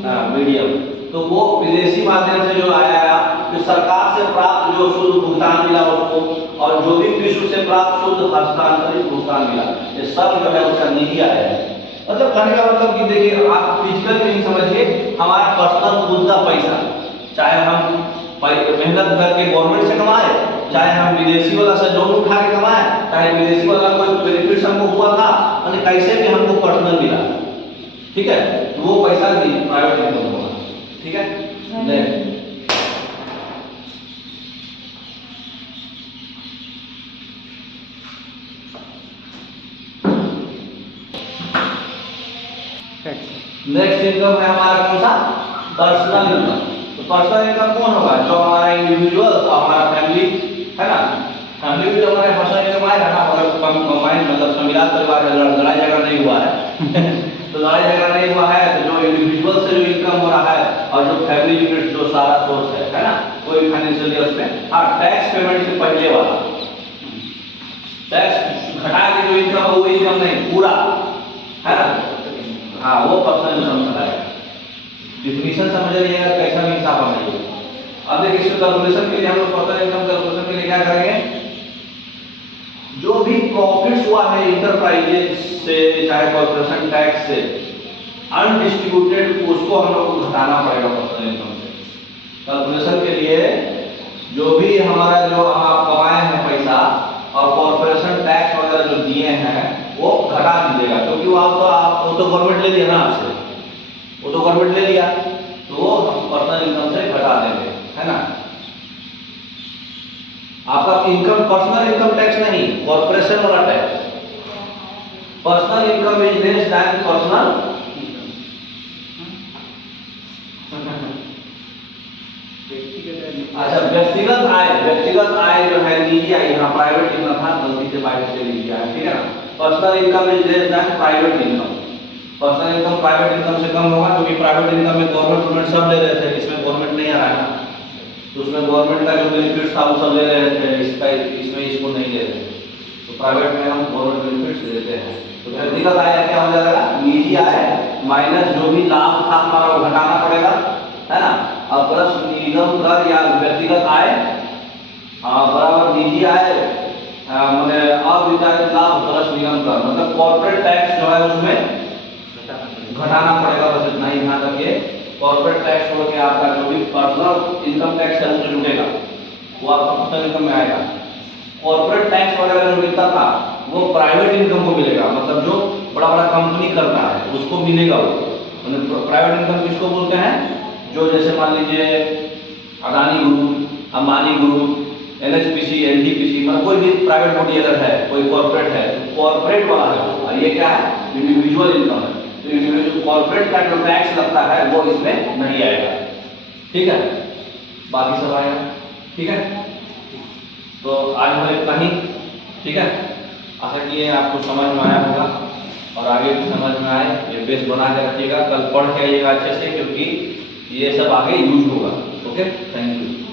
हाँ मीडियम। तो वो विदेशी माध्यम से जो आया, जो सरकार से प्राप्त जो शुद्ध भुगतान मिला उसको, और जो भी विश्व से प्राप्त शुद्ध हस्तांतरित भुगतान मिला, ये सब जो है उसका निजी आय है। मतलब कहने का मतलब कि देखिए आप फिजिकल मीनिंग समझिए, हमारा पर्सनल खुद का पैसा, चाहे हम मेहनत करके गवर्नमेंट से कमाए, चाहे हम विदेशी वाला से लोन उठा के कमाए, चाहे विदेशी वाला कोई बेनिफिट हमको हुआ था, यानी कैसे भी हमको पर्सनल मिला, ठीक है, तो वो पैसा भी प्राइवेट इनकम होगा। ठीक है, नेक्स्ट नेक्स्ट इनकम है हमारा कौन सा, पर्सनल इनकम। तो पर्सनल इनकम कौन होगा, जो हमारा इंडिविजुअल और हमारा फैमिली है ना, फैमिली भी जो हमारे पर्सनल इनकम आएगा ना, अगर कंबाइंड मतलब सम्मिलित परिवार है, लड़ाई झगड़ा नहीं हुआ है तो लड़ाई झगड़ा नहीं हुआ है तो जो इंडिविजुअल से जो इनकम हो रहा है और जो फैमिली यूनिट जो सारा सोर्स है ना, कोई फाइनेंशियल ईयर में, हाँ टैक्स पेमेंट से पहले वाला, टैक्स घटा के जो इनकम है वो इनकम नहीं पूरा है ना, हाँ वो पर्सनल इनकम कहलाएगा। डिफिनीशन समझ लीजिएगा कैसा भी हिसाब नहीं। अब देखिए इसको कैलकुलेशन के लिए हम लोग पर्सनल इनकम कैलकुलेशन के लिए क्या करेंगे, जो भी प्रॉफिट्स हुआ है इंटरप्राइजेज से चाहे कॉर्पोरेशन टैक्स से अनडिस्ट्रीब्यूटेड, उसको हम लोग को घटाना पड़ेगा पर्सनल इनकम से। कैलकुलेशन के लिए जो भी हमारा जो आप कमाए हैं पैसा और कॉर्पोरेशन टैक्स वगैरह जो दिए हैं वो घटा दीजिएगा, क्योंकि वो तो गवर्नमेंट ले लिया ना आपसे, वो तो गवर्नमेंट ले लिया, तो वो हम पर्सनल इनकम से घटा देंगे, है ना। आपका इनकम पर्सनल इनकम टैक्स नहीं, कॉर्पोरेशन वाला tax. Personal income is less than personal, अच्छा व्यक्तिगत आय जो है निजी आय, यहाँ प्राइवेट इनकम था, गलती से बाइक से निजी आय, ठीक है ना। Personal income is less than private income. Personal income private income से कम होगा, क्योंकि प्राइवेट इनकम में गवर्नमेंट सब ले रहे थे, इसमें गवर्नमेंट नहीं आ रहा है ना, तो उसमें गवर्नमेंट का जो बेनिफिट था वो सब ले रहे थे, इसमें इसको नहीं ले रहे, तो प्राइवेट में हम गवर्नमेंट बेनिफिट्स देते हैं। तो व्यक्तिगत आय क्या हो जाएगा, निजी आय माइनस जो भी लाभ था हमारा वो घटाना पड़ेगा, है ना, और प्लस निगम कर या व्यक्तिगत आय बराबर निजी आय मतलब अविचारित लाभ प्लस निगम कर, मतलब कॉर्पोरेट टैक्स जो है उसमें घटाना पड़ेगा। बस इतना ही ध्यान रखिए, कॉर्पोरेट टैक्स छोड़ के आपका जो भी पर्सनल इनकम टैक्स है उससे जुड़ेगा, वो आपका पर्सनल इनकम में आएगा। कॉर्पोरेट टैक्स वगैरह जो मिलता था वो प्राइवेट इनकम को मिलेगा, मतलब जो बड़ा बड़ा कंपनी करता है उसको मिलेगा वो, मतलब प्राइवेट इनकम किसको बोलते हैं, जो जैसे मान लीजिए Adani group, Ambani group, NHPC, NTPC, मतलब कोई भी प्राइवेट बॉडी अगर है, कोई कॉर्पोरेट है, कॉर्पोरेट वाला है, और ये क्या है इंडिविजुअल इनकम है, तो इंडिविजुअल कॉर्पोरेट का जो टैक्स लगता है वो इसमें नहीं आएगा, ठीक है, बाकी सब आएगा, ठीक है। तो आज हमारे इतना ही, ठीक है, आशा किए आपको समझ में आया होगा और आगे भी समझ में आए, ये बेस बना के रखिएगा, कल पढ़ के आइएगा अच्छे से, क्योंकि ये सब आगे यूज होगा। Okay, thank you.